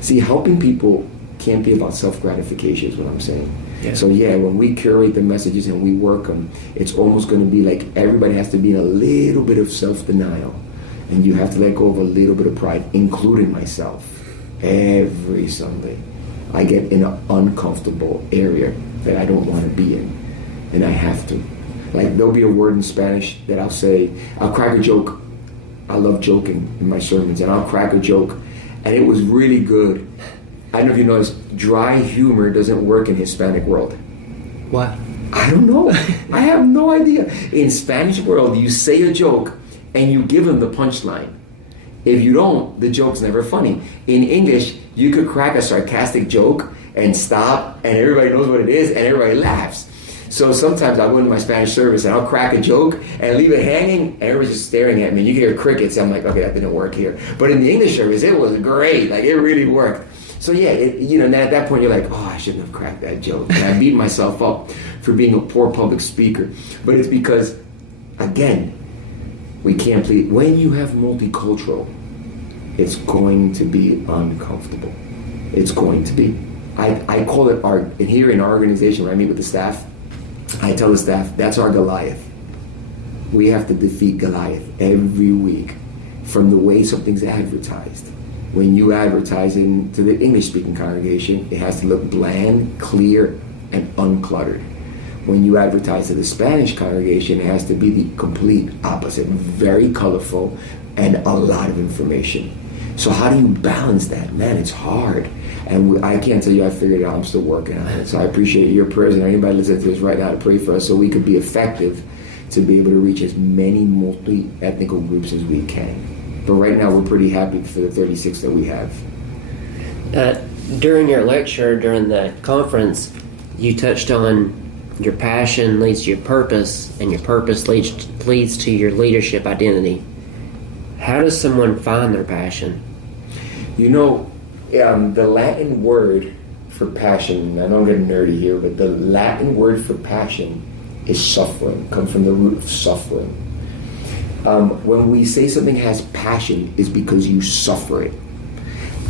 See, helping people can't be about self-gratification is what I'm saying. Yeah. So when we curate the messages and we work them, it's almost going to be like everybody has to be in a little bit of self-denial. And you have to let go of a little bit of pride, including myself. Every Sunday, I get in an uncomfortable area that I don't want to be in. And I have to. Like, there'll be a word in Spanish that I'll say, I'll crack a joke. I love joking in my sermons, and I'll crack a joke. And it was really good. I don't know if you noticed, dry humor doesn't work in Hispanic world. Why? I don't know. I have no idea. In Spanish world, you say a joke, and you give them the punchline. If you don't, the joke's never funny. In English, you could crack a sarcastic joke and stop, and everybody knows what it is, and everybody laughs. So sometimes I'll go into my Spanish service, and I'll crack a joke and leave it hanging, and everybody's just staring at me. And you hear crickets, and I'm like, okay, that didn't work here. But in the English service, it was great. Like, it really worked. So at that point, you're like, oh, I shouldn't have cracked that joke. And I beat myself up for being a poor public speaker. But it's because, again, we can't please. When you have multicultural, it's going to be uncomfortable. It's going to be. I call it our, and here in our organization, when I meet with the staff, I tell the staff, that's our Goliath. We have to defeat Goliath every week from the way something's advertised. When you advertise to the English-speaking congregation, it has to look bland, clear, and uncluttered. When you advertise to the Spanish congregation, it has to be the complete opposite, very colorful, and a lot of information. So how do you balance that? Man, it's hard. And I can't tell you I figured it out. I'm still working on it. So I appreciate your prayers and anybody listening to this right now to pray for us so we could be effective to be able to reach as many multi-ethnical groups as we can. But right now, we're pretty happy for the 36 that we have. During your lecture, during the conference, you touched on your passion leads to your purpose, and your purpose leads to your leadership identity. How does someone find their passion? You know, The Latin word for passion, I know I'm getting nerdy here, but the Latin word for passion is suffering, comes from the root of suffering. When we say something has passion, it's because you suffer it.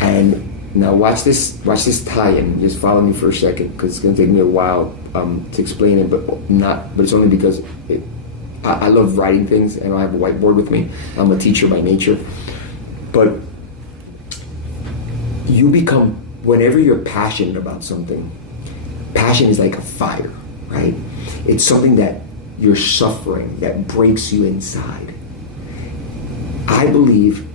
And now watch this tie-in. Just follow me for a second, because it's going to take me a while to explain it, but it's only because I love writing things, and I have a whiteboard with me. I'm a teacher by nature. But you become, whenever you're passionate about something, passion is like a fire, right? It's something that you're suffering, that breaks you inside. I believe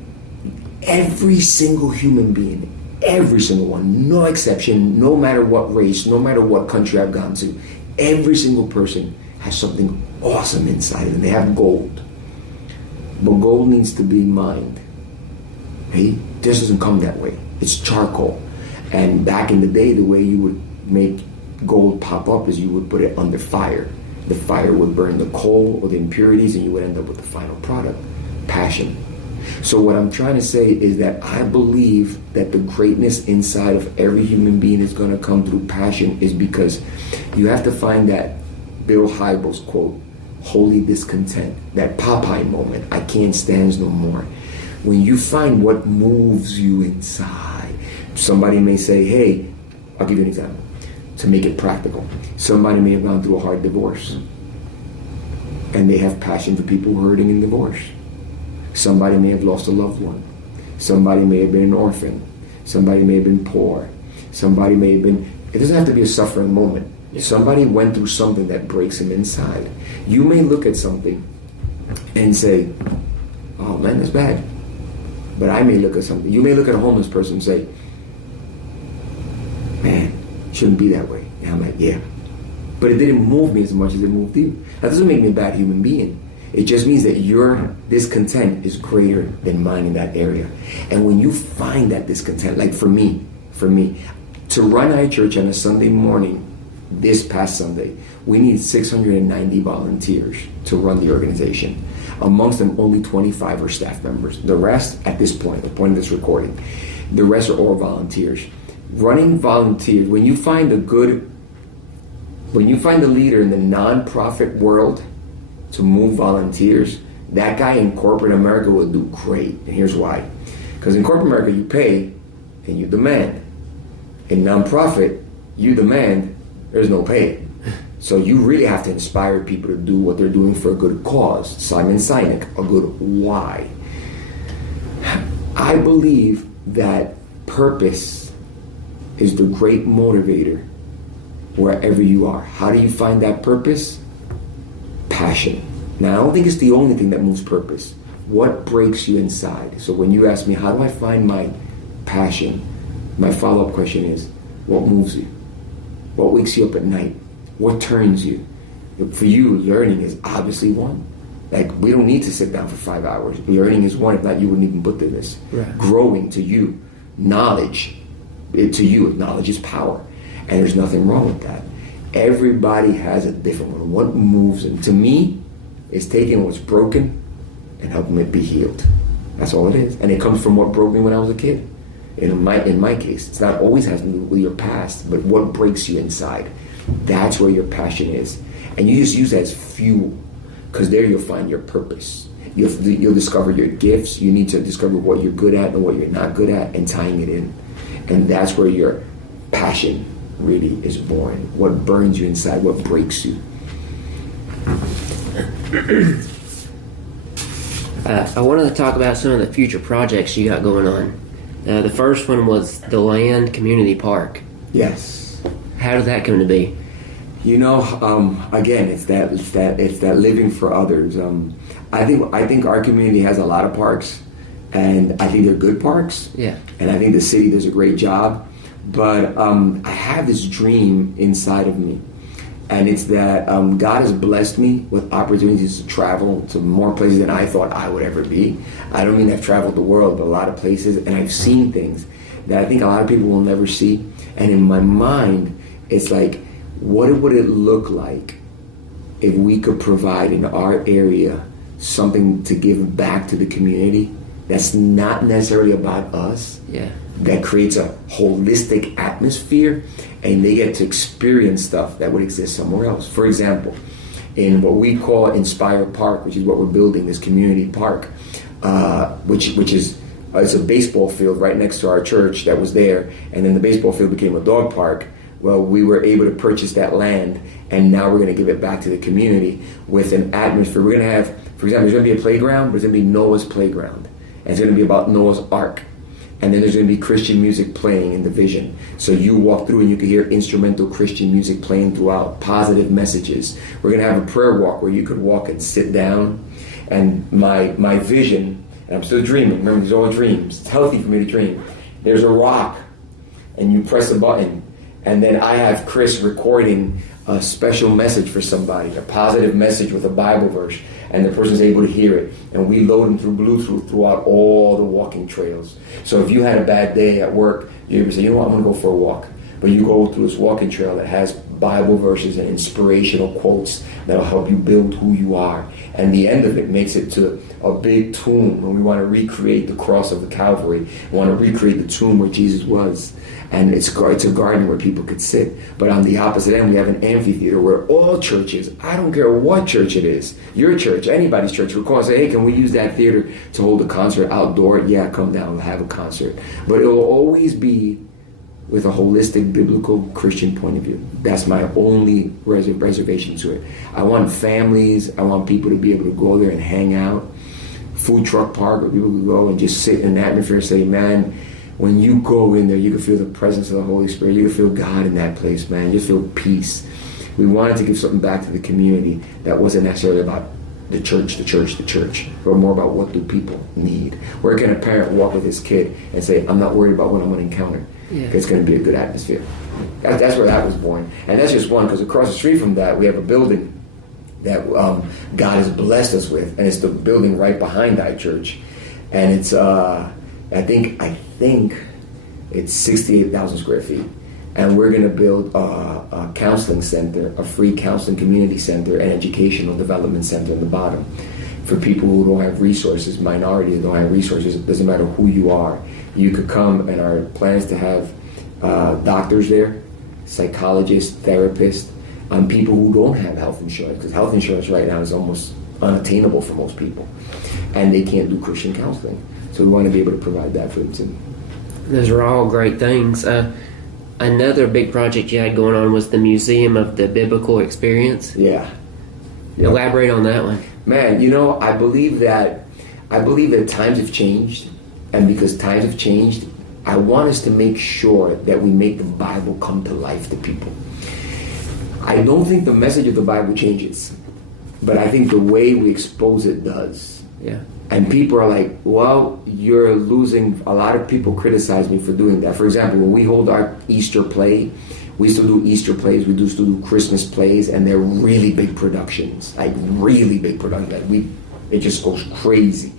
every single human being, every single one, no exception, no matter what race, no matter what country I've gone to, every single person has something awesome inside of them. They have gold. But gold needs to be mined. Hey, this doesn't come that way. It's charcoal. And back in the day, the way you would make gold pop up is you would put it under fire. The fire would burn the coal or the impurities, and you would end up with the final product, passion. So what I'm trying to say is that I believe that the greatness inside of every human being is going to come through passion, is because you have to find that Bill Hybels quote, holy discontent, that Popeye moment, I can't stand no more. When you find what moves you inside, somebody may say, hey, I'll give you an example to make it practical. Somebody may have gone through a hard divorce, and they have passion for people hurting in divorce. Somebody may have lost a loved one. Somebody may have been an orphan. Somebody may have been poor. Somebody may have been, it doesn't have to be a suffering moment. Somebody went through something that breaks them inside. You may look at something and say, oh man, that's bad. But I may look at something. You may look at a homeless person and say, man, it shouldn't be that way. And I'm like, yeah. But it didn't move me as much as it moved you. That doesn't make me a bad human being. It just means that your discontent is greater than mine in that area. And when you find that discontent, like for me, to run IChruch on a Sunday morning, this past Sunday, we need 690 volunteers to run the organization. Amongst them, only 25 are staff members. The rest, at this point, the point of this recording, the rest are all volunteers. Running volunteers, when you find a leader in the nonprofit world to move volunteers, that guy in corporate America will do great. And here's why. Because in corporate America, you pay and you demand. In nonprofit, you demand, there's no pay. So you really have to inspire people to do what they're doing for a good cause. Simon Sinek, a good why. I believe that purpose is the great motivator wherever you are. How do you find that purpose? Passion. Now, I don't think it's the only thing that moves purpose. What breaks you inside? So when you ask me, how do I find my passion? My follow-up question is, what moves you? What wakes you up at night? What turns you? For you, learning is obviously one. Like, we don't need to sit down for 5 hours. Learning is one. If not, you wouldn't even put through this. Right. Growing to you. Knowledge. To you, knowledge is power. And there's nothing wrong with that. Everybody has a different one. What moves them? To me, it's taking what's broken and helping it be healed. That's all it is. And it comes from what broke me when I was a kid. In my case, it's not always has to do with your past, but what breaks you inside. That's where your passion is. And you just use that as fuel, because there you'll find your purpose. You'll discover your gifts. You need to discover what you're good at and what you're not good at, and tying it in. And that's where your passion really is born. What burns you inside, what breaks you. I wanted to talk about some of the future projects you got going on. The first one was the Land Community Park. Yes. How did that come to be? You know, again, it's that living for others. I think our community has a lot of parks, and I think they're good parks. Yeah. And I think the city does a great job. But I have this dream inside of me, and it's that God has blessed me with opportunities to travel to more places than I thought I would ever be. I don't mean I've traveled the world, but a lot of places, and I've seen things that I think a lot of people will never see. And in my mind, it's like, what would it look like if we could provide in our area something to give back to the community that's not necessarily about us, that creates a holistic atmosphere, and they get to experience stuff that would exist somewhere else. For example, in what we call Inspire Park, which is what we're building, this community park, which is it's a baseball field right next to our church that was there, and then the baseball field became a dog park. Well, we were able to purchase that land, and now we're going to give it back to the community with an atmosphere. We're going to have, for example, there's going to be a playground, but there's going to be Noah's playground, and it's going to be about Noah's Ark. And then there's going to be Christian music playing in the vision. So you walk through and you can hear instrumental Christian music playing throughout, positive messages. We're going to have a prayer walk where you could walk and sit down. And my vision, and I'm still dreaming, remember these are all dreams, it's healthy for me to dream. There's a rock, and you press a button, and then I have Chris recording a special message for somebody, a positive message with a Bible verse, and the person's able to hear it. And we load them through Bluetooth throughout all the walking trails. So if you had a bad day at work, you ever say, you know what, I'm going to go for a walk. But you go through this walking trail that has Bible verses and inspirational quotes that'll help you build who you are. And the end of it makes it to a big tomb, and we want to recreate the cross of the Calvary. We want to recreate the tomb where Jesus was. And it's a garden where people could sit. But on the opposite end, we have an amphitheater where all churches, I don't care what church it is, your church, anybody's church, will call and say, hey, can we use that theater to hold a concert outdoor? Yeah, come down, we'll have a concert. But it will always be with a holistic, biblical, Christian point of view. That's my only reservation to it. I want families, I want people to be able to go there and hang out. Food truck park where people can go and just sit in an atmosphere and say, man, when you go in there, you can feel the presence of the Holy Spirit. You can feel God in that place, man. You feel peace. We wanted to give something back to the community that wasn't necessarily about the church, but more about what do people need. Where can a parent walk with his kid and say, I'm not worried about what I'm going to encounter. Yeah. It's going to be a good atmosphere. That's where that was born. And that's just one, because across the street from that, we have a building that God has blessed us with, and it's the building right behind IChruch. And it's, I think it's 68,000 square feet. And we're going to build a counseling center, a free counseling community center, and educational development center in the bottom for people who don't have resources, minorities who don't have resources. It doesn't matter who you are. You could come, and our plan is to have doctors there, psychologists, therapists, people who don't have health insurance, because health insurance right now is almost unattainable for most people, and they can't do Christian counseling. So we want to be able to provide that for them too. Those are all great things. Another big project you had going on was the Museum of the Biblical Experience. Yeah. Elaborate on that one. Man, I believe that times have changed, and because times have changed, I want us to make sure that we make the Bible come to life to people. I don't think the message of the Bible changes, but I think the way we expose it does. Yeah. And people are like, well, you're losing. A lot of people criticize me for doing that. For example, when we hold our Easter play, we still do Easter plays, we still do Christmas plays, and they're really big productions, like really big productions. It just goes crazy.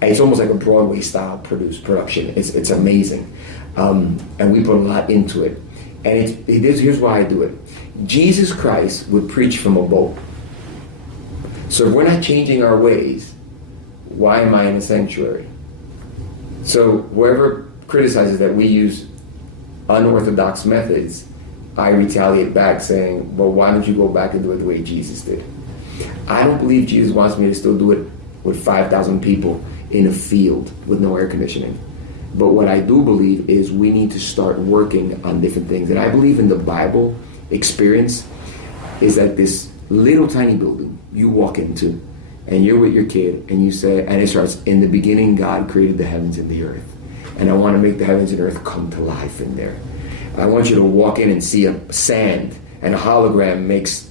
It's almost like a Broadway style production. It's amazing, and we put a lot into it. And here's why I do it. Jesus Christ would preach from a boat. So if we're not changing our ways, why am I in a sanctuary? So whoever criticizes that we use unorthodox methods, I retaliate back saying, well, why don't you go back and do it the way Jesus did? I don't believe Jesus wants me to still do it with 5,000 people in a field with no air conditioning. But what I do believe is we need to start working on different things. And I believe in the Bible experience is that this little tiny building you walk into, and you're with your kid, and you say, and it starts, in the beginning God created the heavens and the earth. And I want to make the heavens and earth come to life in there. I want you to walk in and see a sand, and a hologram makes,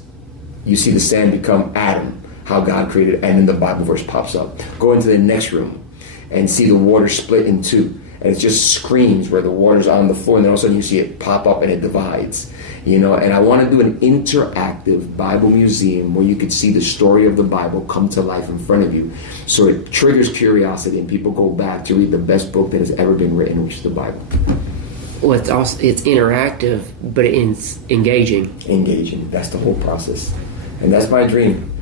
you see the sand become Adam, how God created it, and then the Bible verse pops up. Go into the next room and see the water split in two. And it just screams where the water's on the floor, and then all of a sudden you see it pop up and it divides. And I want to do an interactive Bible museum where you could see the story of the Bible come to life in front of you. So it triggers curiosity and people go back to read the best book that has ever been written, which is the Bible. Well, it's interactive, but it's engaging. Engaging. That's the whole process. And that's my dream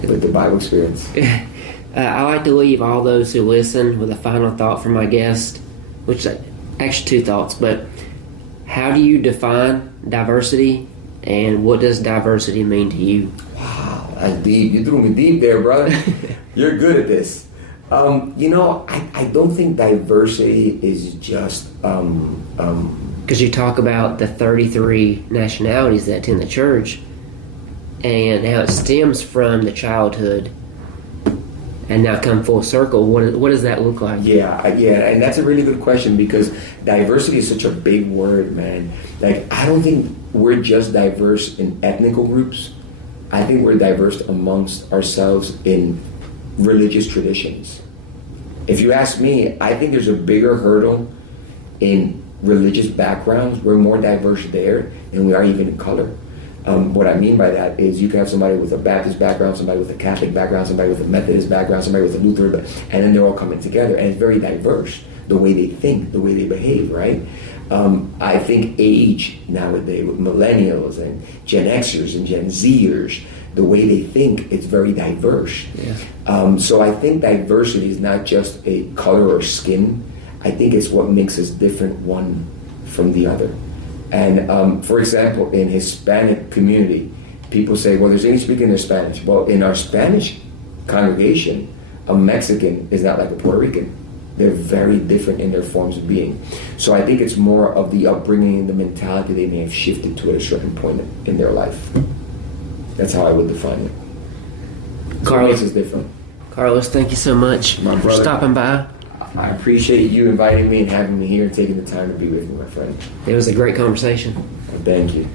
with the Bible experience. I like to leave all those who listen with a final thought from my guest. which actually two thoughts, but how do you define diversity, and what does diversity mean to you? Wow, that's deep. You threw me deep there, brother. You're good at this. I don't think diversity is just because you talk about the 33 nationalities that attend the church and how it stems from the childhood and now come full circle. What does that look like? Yeah, and that's a really good question, because diversity is such a big word, man. Like, I don't think we're just diverse in ethnical groups. I think we're diverse amongst ourselves in religious traditions. If you ask me, I think there's a bigger hurdle in religious backgrounds. We're more diverse there than we are even in color. What I mean by that is you can have somebody with a Baptist background, somebody with a Catholic background, somebody with a Methodist background, somebody with a Lutheran, and then they're all coming together, and it's very diverse, the way they think, the way they behave, right? I think age nowadays with millennials and Gen Xers and Gen Zers, the way they think, it's very diverse. Yeah. So I think diversity is not just a color or skin. I think it's what makes us different one from the other. And for example, in Hispanic community, people say, well, there's English speaking, there's Spanish. Well, in our Spanish congregation, a Mexican is not like a Puerto Rican. They're very different in their forms of being. So I think it's more of the upbringing and the mentality they may have shifted to at a certain point in their life. That's how I would define it. Carlos is different. Carlos, thank you so much for stopping by. I appreciate you inviting me and having me here and taking the time to be with me, my friend. It was a great conversation. Thank you.